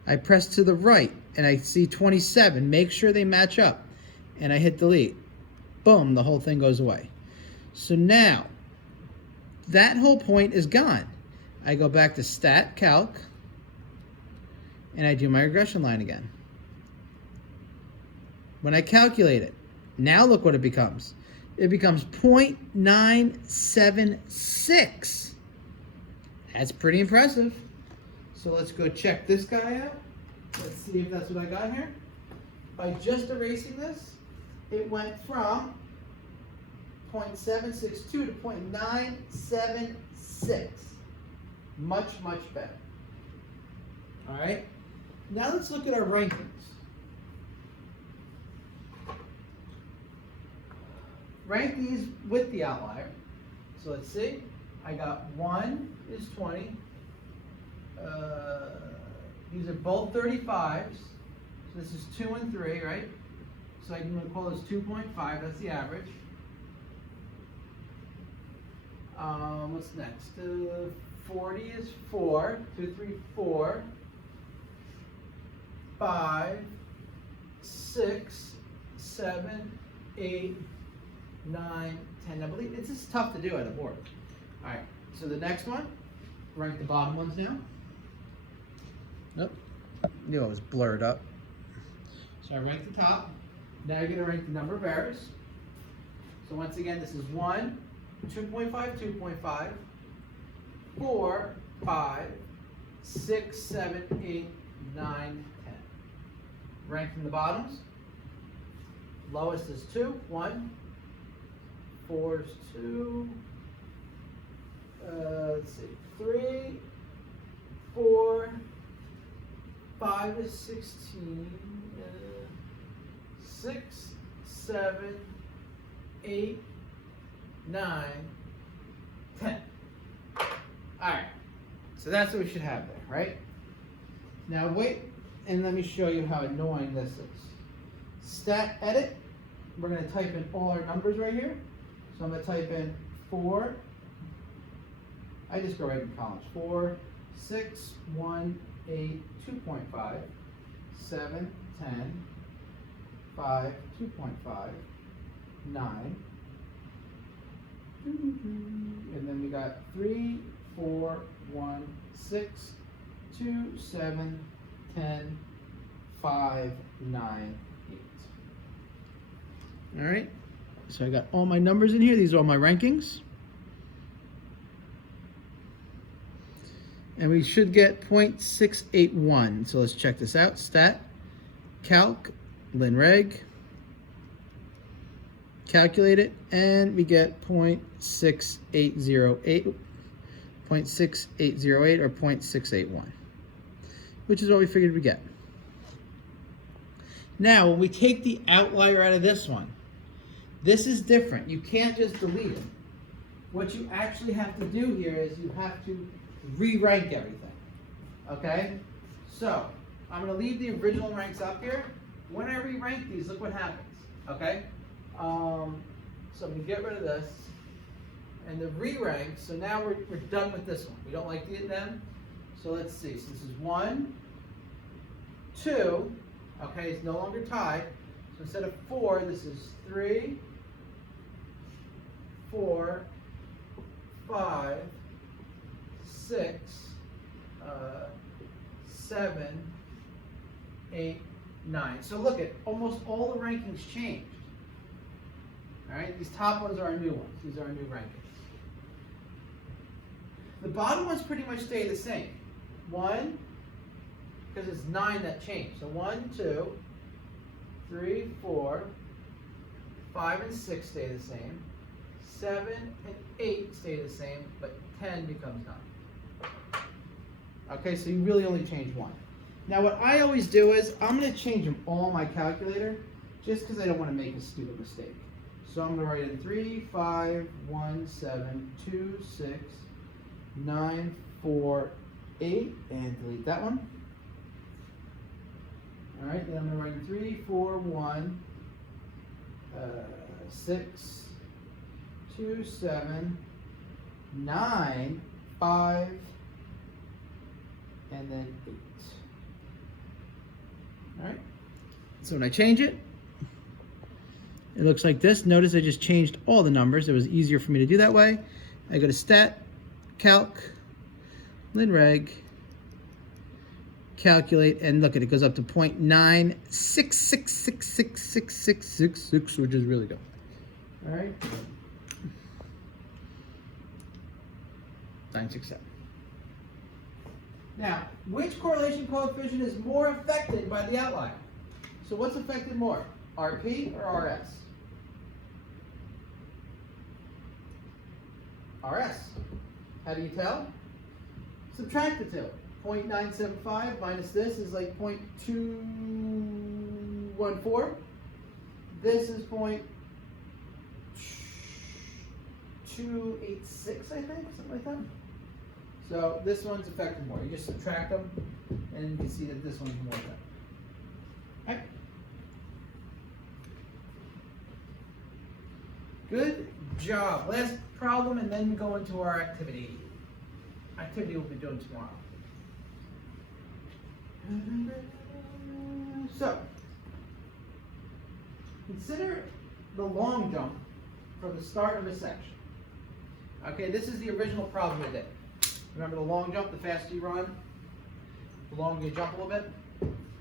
I press to the right and I see 27. Make sure they match up. And I hit delete. Boom, the whole thing goes away. So now, that whole point is gone. I go back to stat calc and I do my regression line again. When I calculate it, now look what it becomes. It becomes 0.976. That's pretty impressive. So let's go check this guy out. Let's see if that's what I got here. By just erasing this, it went from 0.762 to 0.976. Much, much better. All right. Now let's look at our rankings. Rank these with the outlier. So let's see. I got 1 is 20. These are both 35s. So this is 2 and 3, right? So I can call this 2.5. That's the average. What's next? 40 is 4. 2, 3, 4. 5, 6, 7, 8, 9, 10. I believe it's just tough to do at a board. All right. So the next one, rank the bottom ones now. Nope. Knew it was blurred up. So I rank the top. Now you're going to rank the number of errors. So once again, this is 1, 2.5, 2.5, 4, 5, 6, 7, 8, 9, 10. Ranking the bottoms. Lowest is 2, 1. 4 is 2. Let's see, 3, 4, 5 is 16. 6, 7, 8, 9, 10. All right. So that's what we should have there, right? Now wait, and let me show you how annoying this is. Stat edit. We're going to type in all our numbers right here. So I'm going to type in 4. I just go right in columns. 4, 6, 1, 8, 2.5, 7, 10, 5, 2.5, 9, and then we got 3, 4, 1, 6, 2, 7, 10, 5, 9, 8. All right, so I got all my numbers in here. These are all my rankings. And we should get 0.681. So let's check this out. Stat, calc, linreg, calculate it, and we get 0.6808, 0.6808 or 0.681, which is what we figured we'd get. Now, when we take the outlier out of this one, this is different. You can't just delete it. What you actually have to do here is you have to re-rank everything, okay? So, I'm going to leave the original ranks up here. When I re-rank these, look what happens, okay? So I'm going to get rid of this, and the re-rank, so now we're done with this one. We don't like them, so let's see. So this is 1, 2, okay, it's no longer tied. So instead of 4, this is 3, 4, 5, 6, 7, 8, 9. So look at almost all the rankings changed. All right, these top ones are our new ones. These are our new rankings. The bottom ones pretty much stay the same. 1, because it's 9 that changed. So 1, 2, 3, 4, 5 and 6 stay the same. 7 and 8 stay the same, but 10 becomes 9. Okay, so you really only change 1. Now what I always do is, I'm going to change them all on my calculator, just because I don't want to make a stupid mistake. So I'm going to write in 3, 5, 1, 7, 2, 6, 9, 4, 8, and delete that one. All right, then I'm going to write in 3, 4, 1, 6, 2, 7, 9, 5, and then 8. All right, so when I change it, it looks like this. Notice I just changed all the numbers. It was easier for me to do that way. I go to Stat, Calc, LinReg, calculate, and look at it, goes up to 0.966666666, which is really good. All right. 967. Now, which correlation coefficient is more affected by the outlier? So what's affected more, RP or RS? RS. How do you tell? Subtract the two. 0.975 minus this is like 0.214. This is 0.286, I think, something like that. So this one's affected more. You just subtract them, and you can see that this one's more affected. All right. Good job. Last problem, and then we go into our activity. Activity we'll be doing tomorrow. So, consider the long jump from the start of a section. Okay, this is the original problem we did. Remember the long jump, the faster you run, the longer you jump a little bit?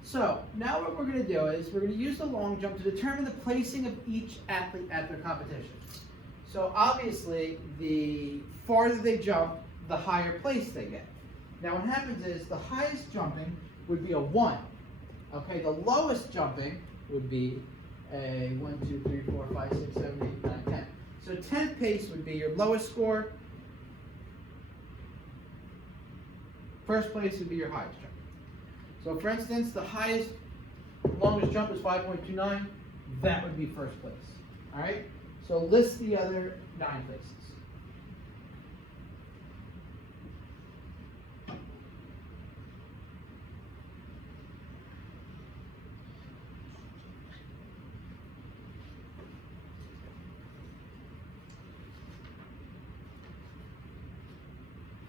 So, now what we're going to do is we're going to use the long jump to determine the placing of each athlete at their competition. So obviously, the farther they jump, the higher place they get. Now what happens is the highest jumping would be a 1. Okay, the lowest jumping would be a 1, 2, 3, 4, 5, 6, 7, 8, 9, 10. So 10th pace would be your lowest score. First place would be your highest jump. So for instance, the longest jump is 5.29. That would be first place. All right? So list the other 9 places.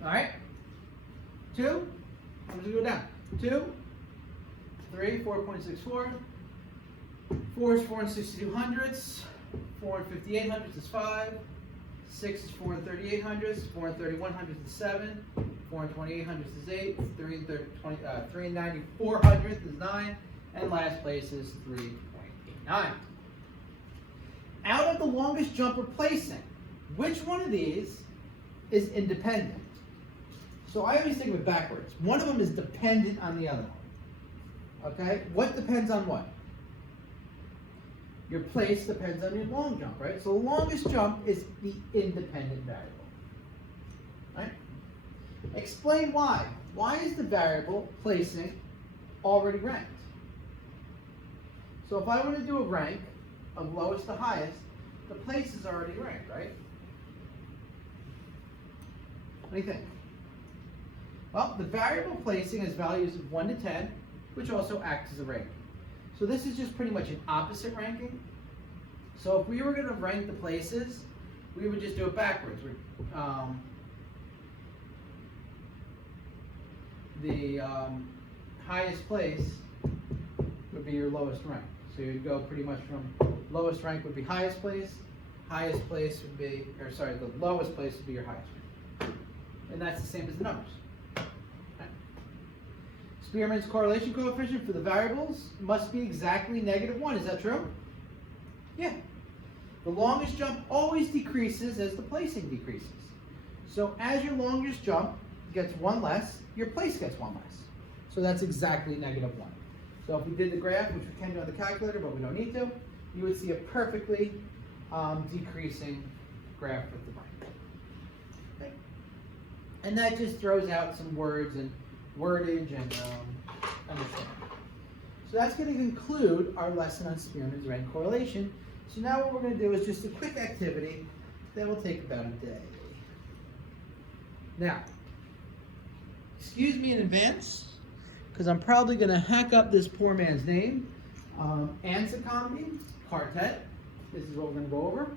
All right? 2, I'm going to go down. 2, 3, 4.64. 4 is 4 and 62 hundredths. 4 and 58 hundredths is 5. 6 is 4 and 38 hundredths. 4 and 31 hundredths is 7. 4 and 28 hundredths is 8. 3 and 94 hundredths is 9. And last place is 3.89. Out of the longest jump we're placing, which one of these is independent? So I always think of it backwards. One of them is dependent on the other one. Okay? What depends on what? Your place depends on your long jump, right? So the longest jump is the independent variable. Right? Explain why. Why is the variable placing already ranked? So if I want to do a rank of lowest to highest, the place is already ranked, right? What do you think? Well, the variable placing has values of 1 to 10, which also acts as a ranking. So this is just pretty much an opposite ranking. So if we were going to rank the places, we would just do it backwards. The highest place would be your lowest rank. So you'd go pretty much from lowest rank would be highest place would be, or sorry, the lowest place would be your highest rank. And that's the same as the numbers. Spearman's correlation coefficient for the variables must be exactly -1. Is that true? Yeah. The longest jump always decreases as the placing decreases. So as your longest jump gets 1 less, your place gets 1 less. So that's exactly -1. So if we did the graph, which we can do on the calculator, but we don't need to, you would see a perfectly decreasing graph with the rank. Okay. And that just throws out some words and wordage and understanding. So that's going to conclude our lesson on Spearman's rank correlation. So now what we're going to do is just a quick activity that will take about a day. Now, excuse me in advance, because I'm probably going to hack up this poor man's name. Ansicombe quartet. This is what we're going to go over.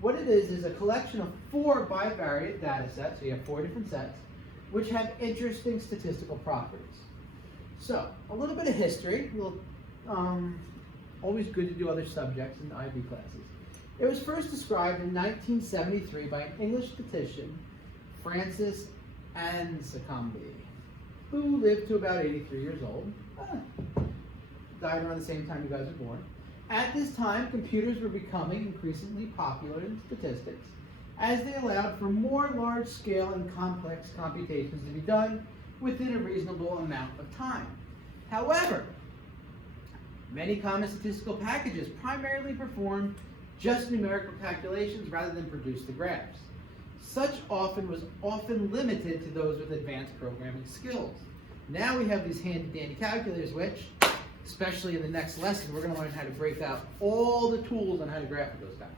What it is a collection of 4 bivariate data sets, so you have 4 different sets, which have interesting statistical properties. So, a little bit of history. Always good to do other subjects in IB classes. It was first described in 1973 by an English statistician, Francis Ansicombe, who lived to about 83 years old. Died around the same time you guys were born. At this time, computers were becoming increasingly popular in statistics as they allowed for more large-scale and complex computations to be done within a reasonable amount of time. However, many common statistical packages primarily perform just numerical calculations rather than produce the graphs. Such was often limited to those with advanced programming skills. Now we have these handy-dandy calculators which, especially in the next lesson, we're going to learn how to break out all the tools on how to graph those guys.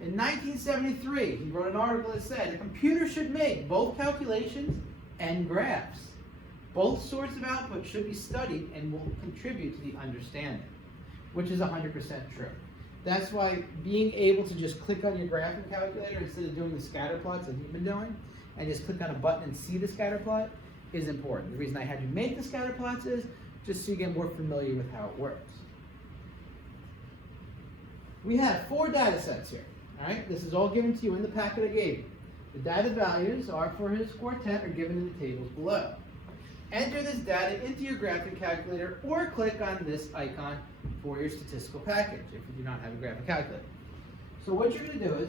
In 1973, he wrote an article that said, a computer should make both calculations and graphs. Both sorts of output should be studied and will contribute to the understanding, which is 100% true. That's why being able to just click on your graphing calculator instead of doing the scatter plots that you've been doing, and just click on a button and see the scatter plot is important. The reason I had you make the scatter plots is just so you get more familiar with how it works. We have 4 data sets here. All right, this is all given to you in the packet I gave you. The data values are for his quartet are given in the tables below. Enter this data into your graphing calculator or click on this icon for your statistical package if you do not have a graphing calculator. So what you're going to do is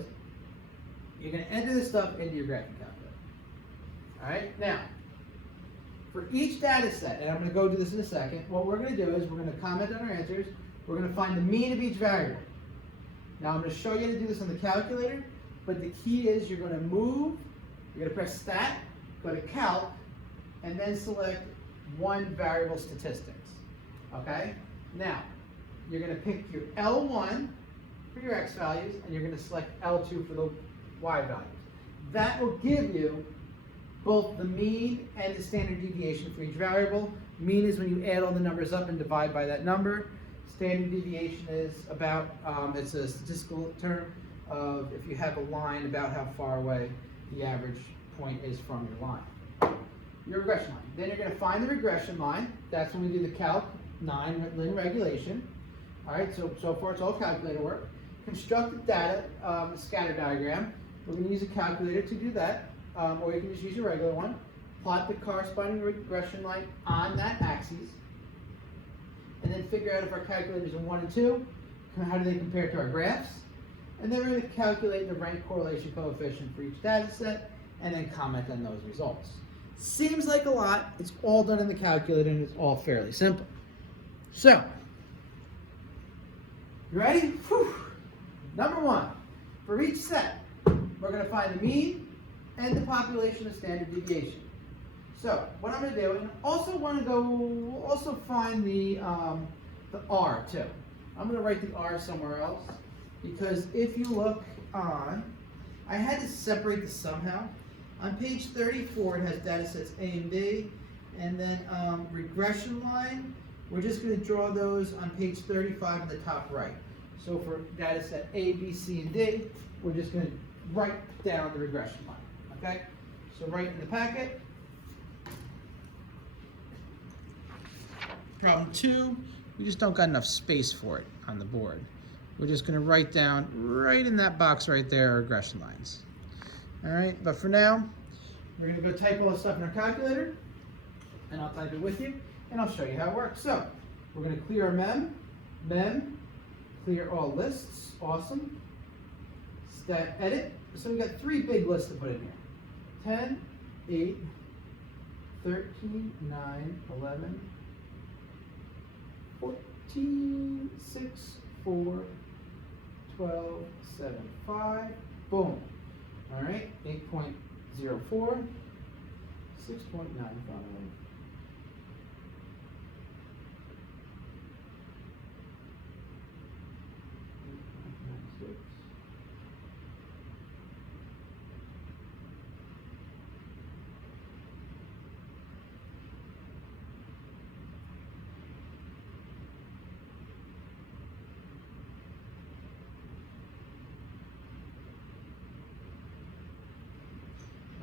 you're going to enter this stuff into your graphing calculator. All right, now for each data set, and I'm going to go do this in a second, what we're going to do is we're going to comment on our answers. We're going to find the mean of each variable. Now I'm going to show you how to do this on the calculator, but the key is you're going to move, you're going to press Stat, go to Calc, and then select one variable statistics. Okay? Now, you're going to pick your L1 for your X values, and you're going to select L2 for the Y values. That will give you both the mean and the standard deviation for each variable. Mean is when you add all the numbers up and divide by that number. Standard deviation is about, it's a statistical term of if you have a line about how far away the average point is from your line. Your regression line. Then you're going to find the regression line. That's when we do the Calc 9 Lin regulation. All right, so far it's all calculator work. Construct the data scatter diagram. We're going to use a calculator to do that, or you can just use your regular one. Plot the corresponding regression line on that axis, and then figure out if our calculators are 1 and 2, how do they compare to our graphs, and then we're going to calculate the rank correlation coefficient for each data set, and then comment on those results. Seems like a lot. It's all done in the calculator, and it's all fairly simple. So, you ready? Whew. Number 1, for each set, we're going to find the mean and the population of standard deviation. So, what I'm going to do, and also want to go, also find the R too. I'm going to write the R somewhere else, because if you look on, I had to separate this somehow. On page 34, it has data sets A and B, and then regression line, we're just going to draw those on page 35 in the top right. So for data set A, B, C, and D, we're just going to write down the regression line, okay? So right in the packet. Problem 2, we just don't got enough space for it on the board. We're just going to write down right in that box right there regression lines. All right, but for now, we're going to go type all this stuff in our calculator, and I'll type it with you, and I'll show you how it works. So, we're going to clear our mem, clear all lists, awesome. Stat edit, so we've got 3 big lists to put in here. 10, 8, 13, 9, 11, 14, 6, 4, 12, 7, 5, boom. All right, 8.04, 6.95, 7.5,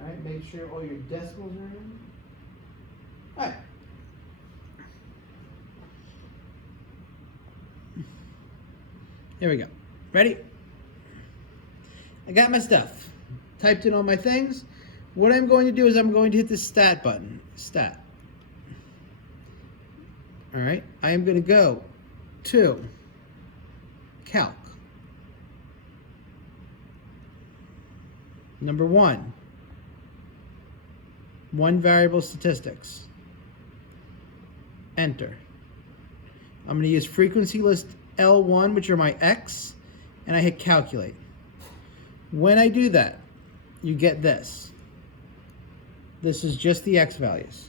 All right, make sure all your decimals are in. All right. Here we go. Ready? I got my stuff. Typed in all my things. What I'm going to do is I'm going to hit the stat button. Stat. All right. I am going to go to calc. Number one variable statistics. Enter. I'm going to use frequency list L1, which are my X, and I hit calculate. When I do that, you get this. This is just the X values.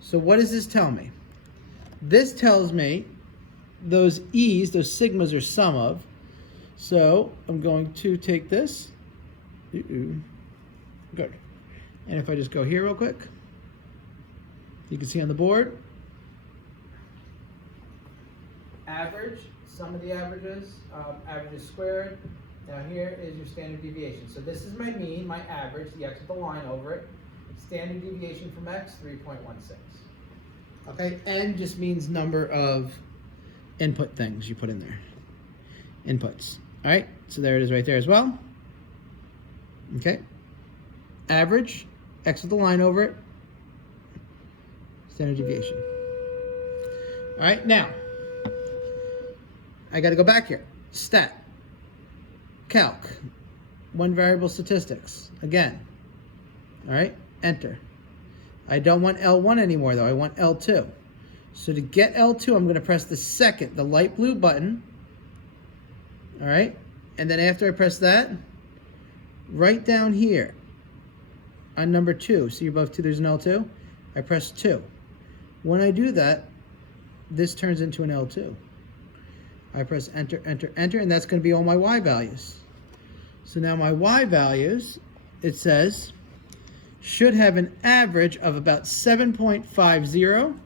So what does this tell me? This tells me those E's, those sigmas are sum of. So I'm going to take this. Good. And if I just go here real quick, you can see on the board, average, sum of the averages, averages squared. Down here is your standard deviation. So this is my mean, my average, the X with the line over it. Standard deviation from X, 3.16. Okay, N just means number of input things you put in there. Inputs. All right, so there it is right there as well. Okay. Average, X with the line over it. Standard deviation. All right, now, I got to go back here. Stat. Calc. One variable statistics. Again. All right, enter. I don't want L1 anymore though, I want L2. So to get L2, I'm gonna press the light blue button. All right, and then after I press that, right down here on number 2, see above 2 there's an L2, I press 2. When I do that, this turns into an L2. I press enter, enter, enter, and that's gonna be all my Y values. So now my Y values, it says, should have an average of about 7.50.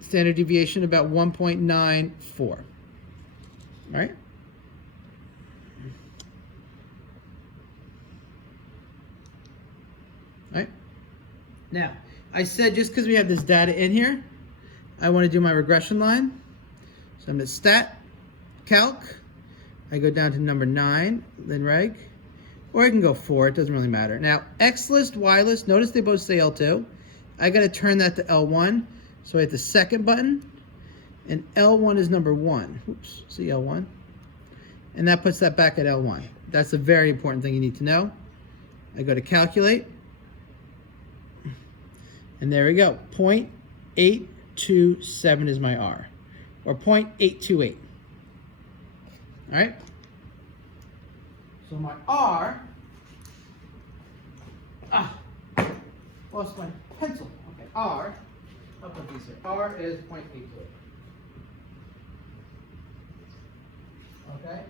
Standard deviation about 1.94. All right. All right. Now, I said just because we have this data in here, I want to do my regression line. So I'm at stat, calc. I go down to number 9, then reg. Or I can go 4, it doesn't really matter. Now, X list, Y list, notice they both say L2. I gotta turn that to L1. So I hit the second button, and L1 is number 1. Oops, see L1? And that puts that back at L1. That's a very important thing you need to know. I go to calculate, and there we go. 0.827 is my R, or 0.828. All right? So my R, lost my pencil. Okay, R, I'll put these here. R is 0.828. Okay?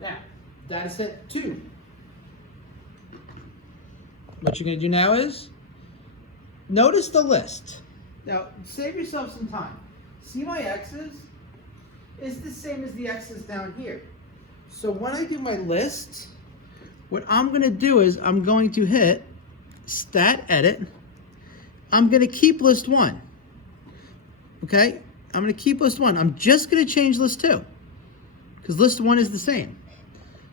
Now, data set 2. What you're going to do now is, notice the list. Now, save yourself some time. See my X's? It's the same as the X's down here. So when I do my list, what I'm going to do is I'm going to hit stat edit. I'm going to keep list 1. Okay? I'm going to keep list 1. I'm just going to change list 2 because list 1 is the same.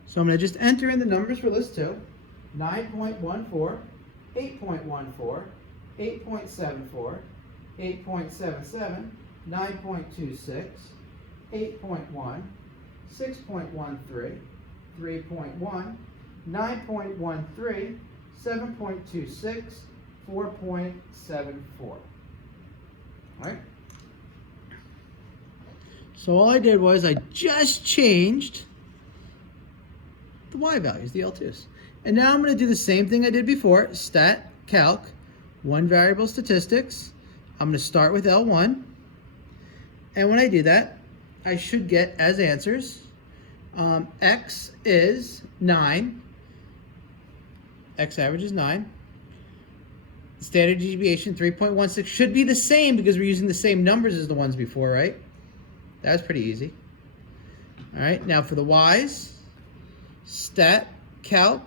So I'm going to just enter in the numbers for list 2. 9.14, 8.14, 8.74, 8.77, 9.26, 8.1, 6.13, 3.1, 9.13, 7.26, 4.74. All right? So all I did was I just changed the Y values, the L2s. And now I'm going to do the same thing I did before, stat, calc, one variable statistics. I'm going to start with L1. And when I do that, I should get as answers X is 9. X average is 9. Standard deviation 3.16 should be the same because we're using the same numbers as the ones before, right? That was pretty easy. All right, now for the Y's, stat, calc,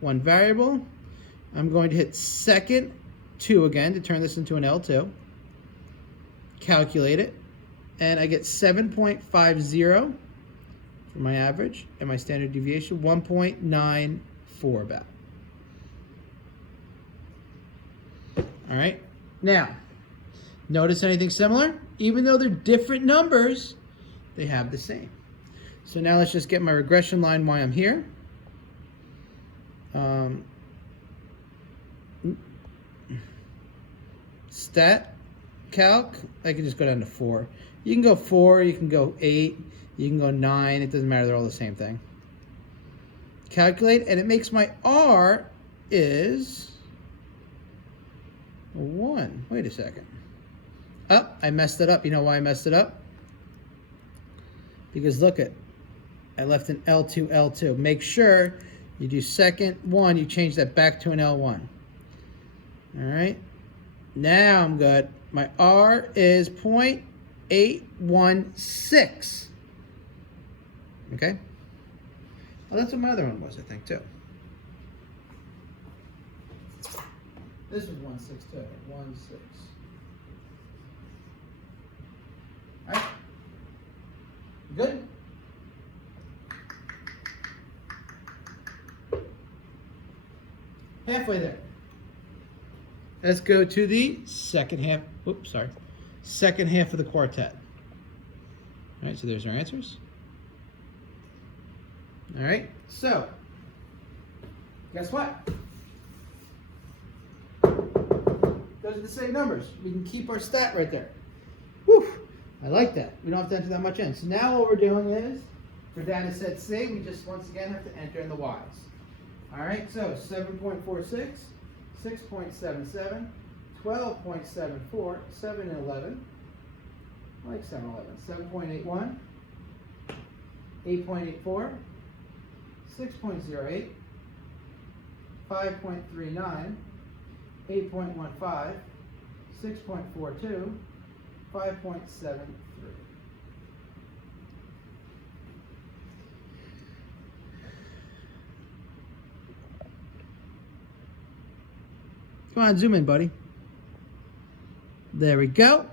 one variable. I'm going to hit second 2 again to turn this into an L2. Calculate it, and I get 7.50 for my average, and my standard deviation 1.94 about. All right, now, notice anything similar? Even though they're different numbers, they have the same. So now let's just get my regression line while I'm here. Stat, calc, I can just go down to 4. You can go 4, you can go 8, you can go 9, it doesn't matter, they're all the same thing. Calculate, and it makes my R is 1. Wait a second. Oh, I messed it up. You know why I messed it up? Because look at, I left an L2, L2. Make sure you do second 1, you change that back to an L1. All right. Now I'm good. My R is 0.816. Okay. Well, that's what my other one was, I think, too. This was 1.6 too. 1.6. All right. Good. Halfway there. Let's go to the second half. Oops, sorry. Second half of the quartet. All right, so there's our answers. All right, so guess what? Those are the same numbers. We can keep our stat right there. Whew, I like that. We don't have to enter that much in. So now what we're doing is, for data set C, we just once again have to enter in the Y's. All right, so 7.46, 6.77, 12.74, 7 and 11. I like 7 and 11. 7.81, 8.84, 6.08, 5.39, 8.15, 6.42, 5.73. Come on, zoom in, buddy. There we go.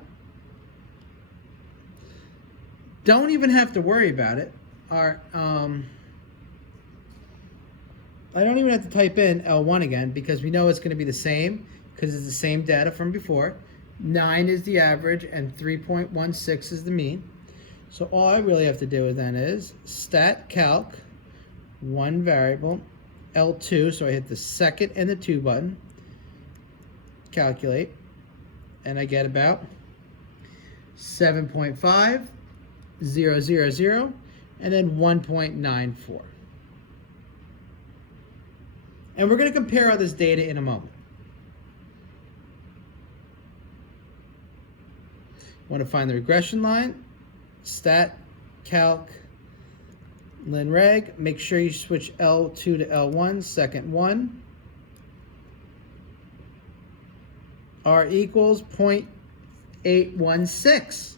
Don't even have to worry about it. I don't even have to type in L1 again because we know it's going to be the same because it's the same data from before. 9 is the average and 3.16 is the mean. So all I really have to do then is stat calc, one variable, L2, so I hit the second and the 2 button, calculate, and I get about 7.5000, and then 1.94. And we're going to compare all this data in a moment. Want to find the regression line, stat, calc, lin reg. Make sure you switch L2 to L1, second 1. R equals 0.816,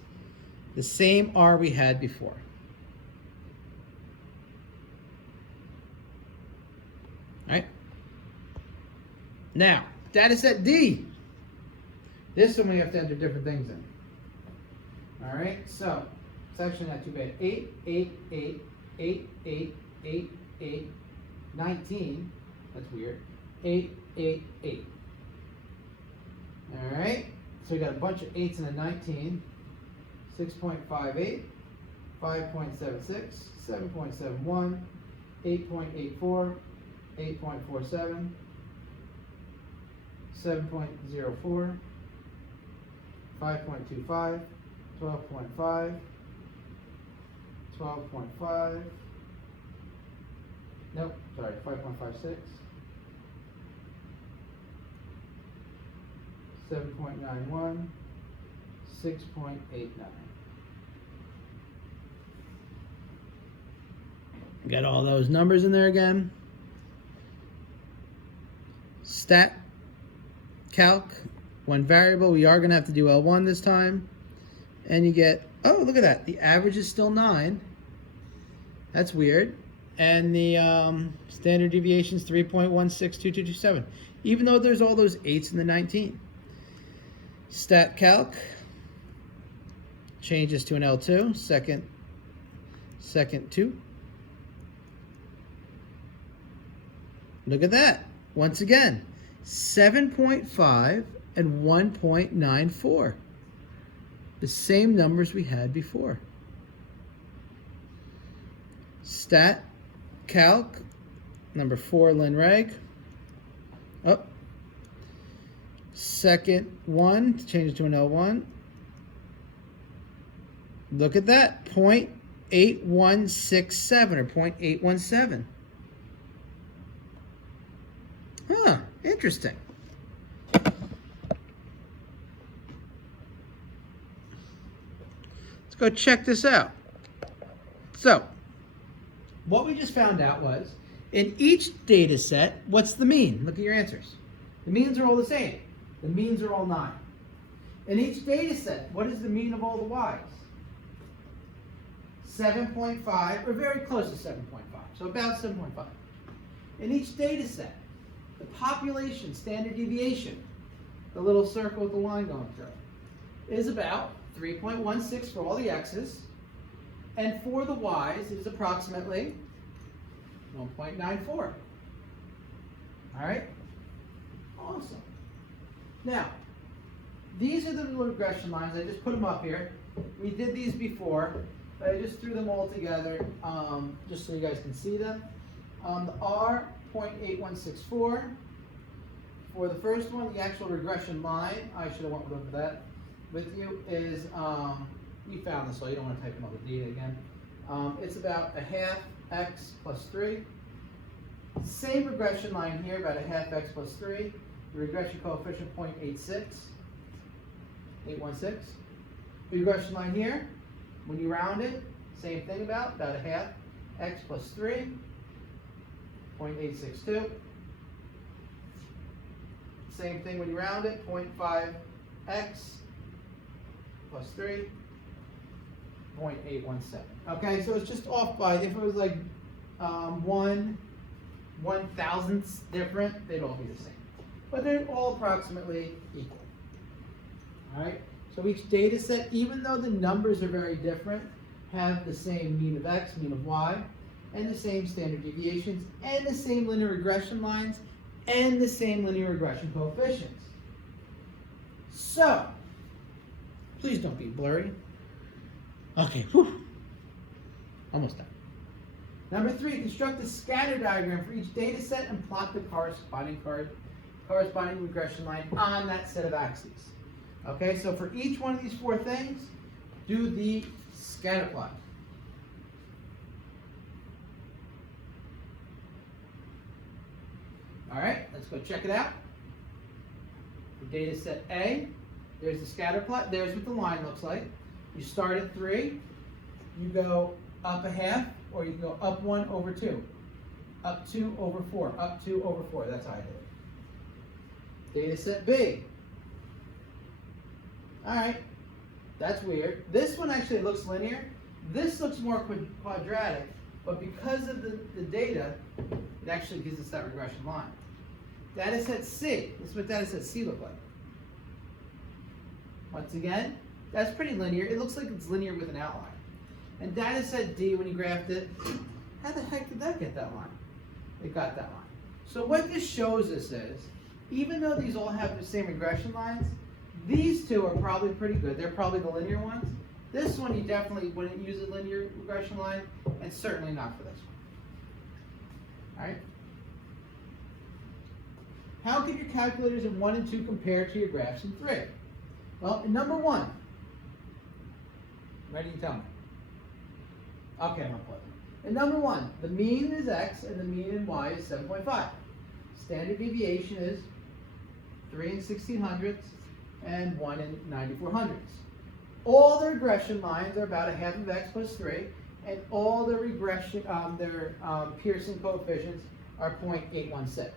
the same R we had before. All right. Now, data set D. This one we have to enter different things in. All right, so it's actually not too bad. 8, 8, 8, 8, 8, 8, 8, 19. That's weird. 8, 8, 8. All right, so we got a bunch of 8s and a 19. 6.58, 5.76, 7.71, 8.84, 8.47, 7.04, 5.25, 12.5, 12.5, nope, sorry, 5.56, 7.91, 6.89. Get all those numbers in there again. Stat, calc, one variable. We are going to have to do L1 this time. And you get, oh, look at that. The average is still 9. That's weird. And the standard deviation is 3.162227, even though there's all those 8s in the 19. Stat calc changes to an L2, second 2. Look at that. Once again, 7.5 and 1.94. The same numbers we had before. Stat, calc, number 4, len reg. Oh. Second 1, change it to an L1. Look at that, 0.8167 or 0.817. Huh, interesting. Let's go check this out. So, what we just found out was, in each data set, what's the mean? Look at your answers. The means are all the same. The means are all 9. In each data set, what is the mean of all the y's? 7.5, or very close to 7.5, so about 7.5. In each data set, the population standard deviation, the little circle with the line going through, is about 3.16 for all the x's, and for the y's, it's approximately 1.94. All right? Awesome. Now, these are the regression lines. I just put them up here. We did these before, but I just threw them all together just so you guys can see them. The R, 0.8164. For the first one, the actual regression line, I should have went over that with you, is, you found this, so you don't want to type in all the data again. It's about a half x plus 3. Same regression line here, about a half x plus 3. The regression coefficient 0.816. The regression line here, when you round it, same thing about a half x plus 3, 0.862. Same thing when you round it, 0.5x plus 3, 0.817. Okay, so it's just off by, if it was like 1/1000th different, they'd all be the same. But they're all approximately equal. All right, so each data set, even though the numbers are very different, have the same mean of x, mean of y, and the same standard deviations, and the same linear regression lines, and the same linear regression coefficients. So, please don't be blurry. Okay, whew. Almost done. Number 3, construct a scatter diagram for each data set and plot the corresponding regression line on that set of axes. Okay, so for each one of these 4 things, do the scatter plot. All right, let's go check it out. For data set A, there's the scatter plot. There's what the line looks like. You start at 3, you go up a half, or you can go up 1 over 2, up 2 over 4, up 2 over 4. That's how I did it. Data set B. All right, that's weird. This one actually looks linear. This looks more quadratic, but because of the data, it actually gives us that regression line. Data set C. This is what data set C looked like. Once again, that's pretty linear. It looks like it's linear with an outline. And data set D, when you graphed it, how the heck did that get that line? It got that line. So what this shows us is, even though these all have the same regression lines, these two are probably pretty good. They're probably the linear ones. This one you definitely wouldn't use a linear regression line, and certainly not for this one. All right? How can your calculators in 1 and 2 compare to your graphs in 3? Well, in number 1, ready to tell me? Okay, I'm going to plug it. In number 1, the mean is x and the mean in y is 7.5. Standard deviation is 3 and 1600ths and 1 and 9400ths. All the regression lines are about a half of x plus 3 and all the regression, their Pearson coefficients are 0.816.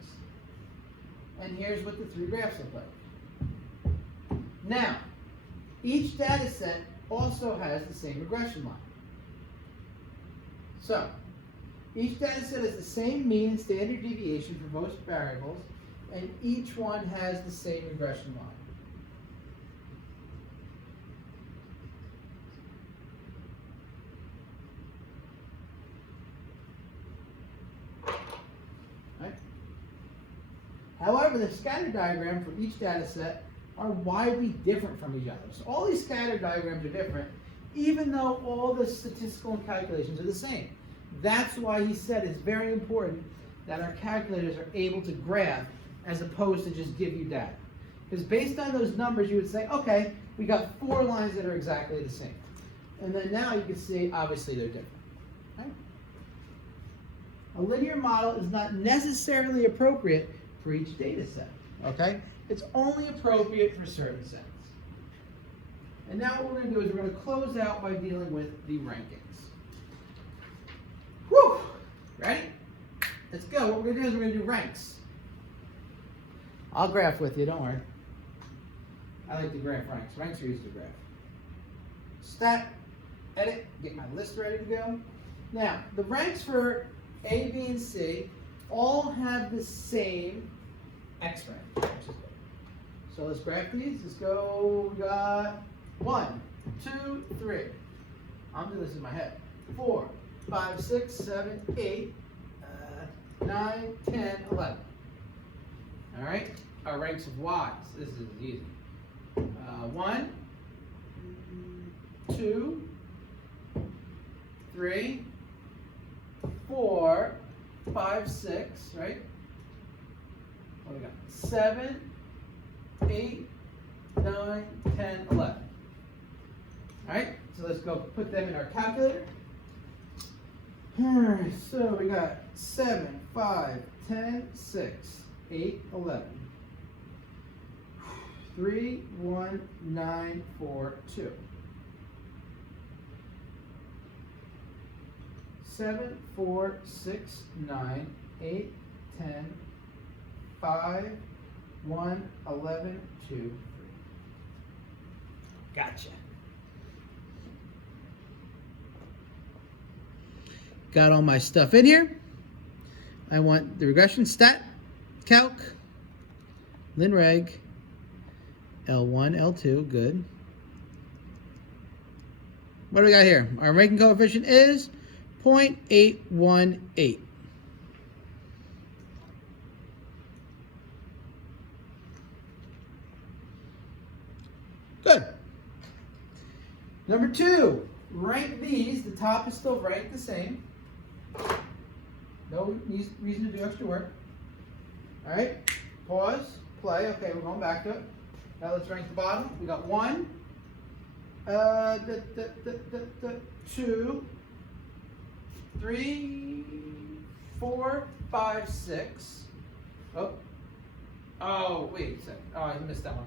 And here's what the three graphs look like. Now, each data set also has the same regression line. So, each data set has the same mean and standard deviation for most variables, and each one has the same regression line. Right? However, the scatter diagram for each data set are widely different from each other. So all these scatter diagrams are different, even though all the statistical calculations are the same. That's why he said it's very important that our calculators are able to graph as opposed to just give you data. Because based on those numbers, you would say, okay, we got 4 lines that are exactly the same. And then now you can see, obviously, they're different. Okay? A linear model is not necessarily appropriate for each data set. Okay? It's only appropriate for certain sets. And now what we're going to do is we're going to close out by dealing with the rankings. Whew! Ready? Let's go. What we're going to do is we're going to do ranks. I'll graph with you, don't worry. I like to graph ranks. Ranks are easy to graph. Stat, edit, get my list ready to go. Now, the ranks for A, B, and C all have the same X rank, which is good. So let's graph these. Let's go. We got 1, 2, 3. I'm doing this in my head. 4, 5, 6, 7, 8, 9, 10, 11. All right. Our ranks of Y's. This is easy. 1, 2, 3, 4, 5, 6. Right. What do we got? 7, 8, 9, 10, 11. All right, so let's go put them in our calculator. All right, so we got 7, 5, 10, 6, 8, 11. 3, 1, 9, 4, 2. 7, 4, 6, 9, 8, 10, 5, 1, 11, 2, 3. Gotcha. Got all my stuff in here. I want the regression stat, calc, linreg, L1, L2, good. What do we got here? Our ranking coefficient is 0.818. Good. Number 2, rank these. The top is still ranked the same. No reason to do extra work. All right, pause, play. Okay, we're going back to it. Now let's rank the bottom. We got 1, 2, 3, 4, 5, 6. Oh, wait a second. Oh, I missed that one.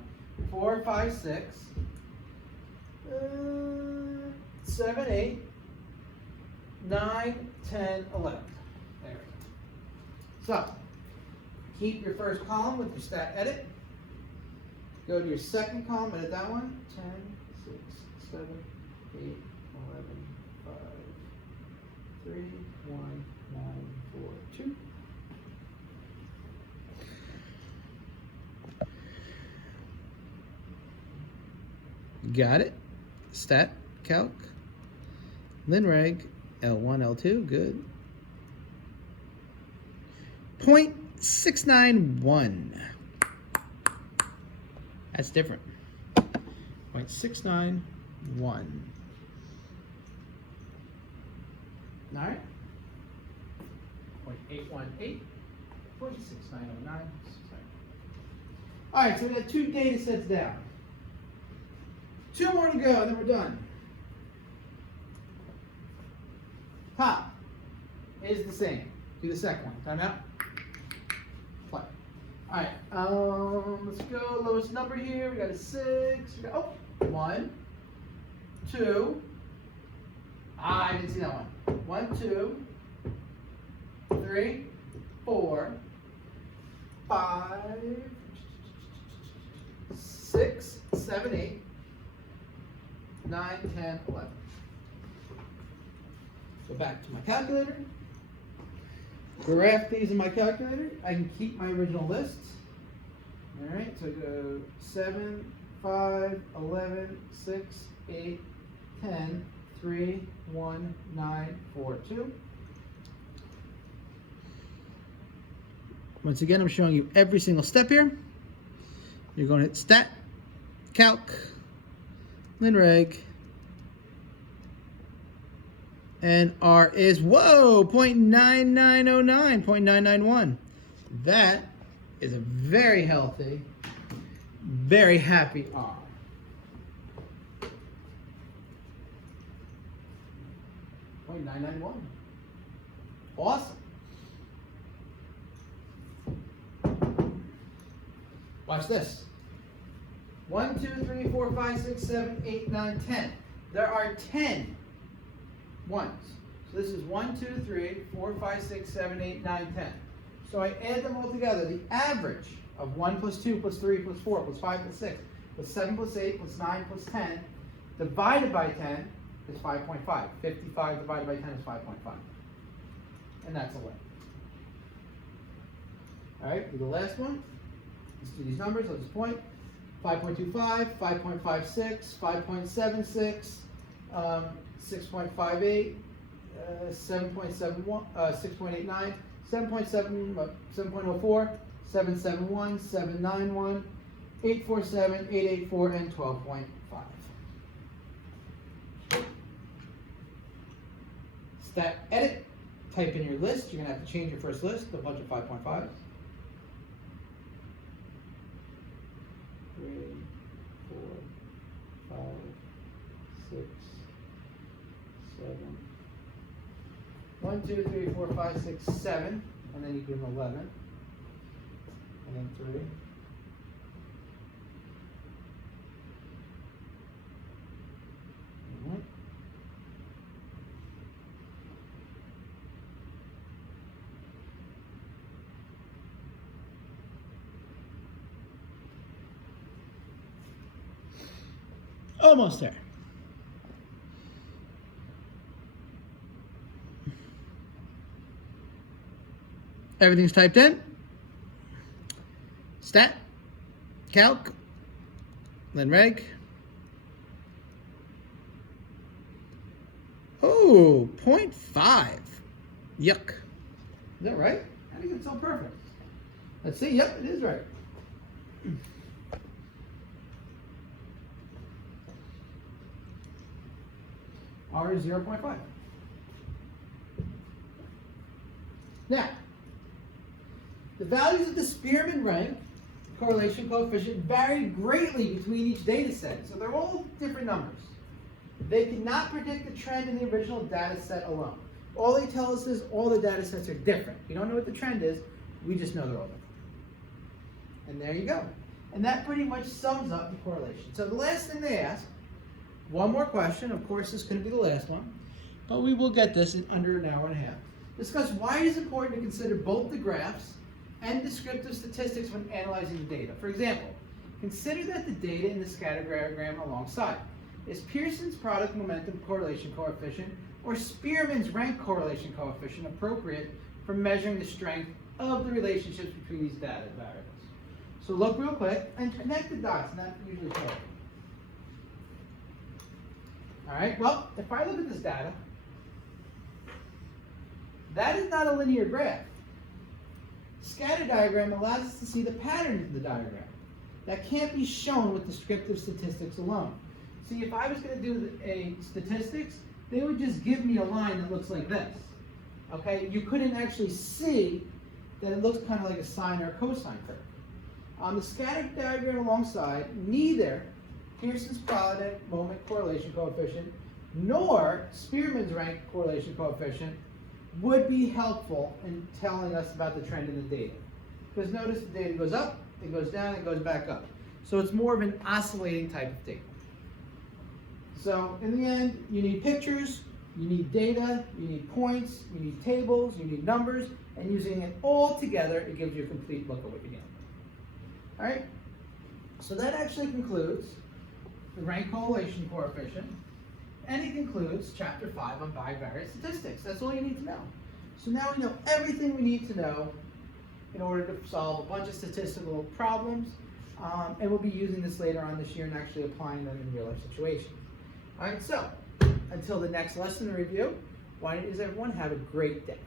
4, 5, 6, 7, 8, 9, 10, 11. There we go. So, keep your first column with your stat edit. Go to your second column, edit that one. 10, 6, 7, 8, 11, 5, 3, 1, 9, 4, 2. Got it. Stat, calc, linreg, L1, L2, good. 0.691. That's different. 0.691. All right. 0.818. 0.6909. All right, so we got 2 data sets down. 2 more to go, and then we're done. Top is the same. Do the second one. Time out. Play. All right. Let's go. Lowest number here. We got a 6. We got 1, 2. Ah, I didn't see that one. 1, 2, 3, 4, 5, 6, 7, 8, 9, 10, 11. Go back to my calculator. Graph these in my calculator. I can keep my original lists. All right, so go 7, 5, 11, 6, 8, 10, 3, 1, 9, 4, 2. Once again, I'm showing you every single step here. You're going to hit Stat, Calc, LinReg, and R is, whoa, 0.9909, 0.991. That is a very healthy, very happy R. .991. Awesome. Watch this. 1, 2, 3, 4, 5, 6, 7, 8, 9, 10. There are 10 ones. So this is 1, 2, 3, 4, 5, 6, 7, 8, 9, 10. So I add them all together. The average of 1 plus 2 plus 3 plus 4 plus 5 plus 6 plus 7 plus 8 plus 9 plus 10 divided by 10 is 5.5. 55 divided by 10 is 5.5. And that's a win. All right, do the last one. Let's do these numbers. I'll just point. 5.25, 5.56, 5.76, 6.58, 7.71, 6.89, 7.7, 7.04, 771, 791, 847, 884, and 12.5. Stat edit. Type in your list. You're going to have to change your first list, a bunch of 5.5s. 3, 4, 5, 6, 7. 1, 2, 3, 4, 5, 6, 7. And then you give them 11. And then 3. Almost there. Everything's typed in. Stat, Calc, LinReg. Oh, 0.5. Yuck. Is that right? I think it's all perfect. Let's see. Yep, it is right. R is 0.5. Now, the values of the Spearman rank correlation coefficient vary greatly between each data set, so they're all different numbers. They cannot predict the trend in the original data set alone. All they tell us is all the data sets are different. We don't know what the trend is, we just know they're all different. And there you go. And that pretty much sums up the correlation. So the last thing they ask, one more question, of course this is going to be the last one, but we will get this in under an hour and a half. Discuss why it is important to consider both the graphs and descriptive statistics when analyzing the data. For example, consider that the data in the scatter diagram alongside is Pearson's product momentum correlation coefficient or Spearman's rank correlation coefficient appropriate for measuring the strength of the relationships between these data variables. So look real quick and connect the dots, and that's usually helpful. All right, well, if I look at this data, that is not a linear graph. Scatter diagram allows us to see the patterns in the diagram. That can't be shown with descriptive statistics alone. See, if I was going to do a statistics, they would just give me a line that looks like this. Okay, you couldn't actually see that it looks kind of like a sine or a cosine curve. On the scatter diagram alongside, neither Pearson's product moment correlation coefficient nor Spearman's rank correlation coefficient would be helpful in telling us about the trend in the data. Because notice the data goes up, it goes down, it goes back up. So it's more of an oscillating type of data. So in the end, you need pictures You need data, you need points, you need tables, you need numbers, and using it all together, it gives you a complete look at what you're dealing with. All right? So that actually concludes the rank correlation coefficient, and it concludes Chapter 5 on bivariate statistics. That's all you need to know. So now we know everything we need to know in order to solve a bunch of statistical problems, and we'll be using this later on this year and actually applying them in real life situations. All right, so until the next lesson review, why don't everyone have a great day.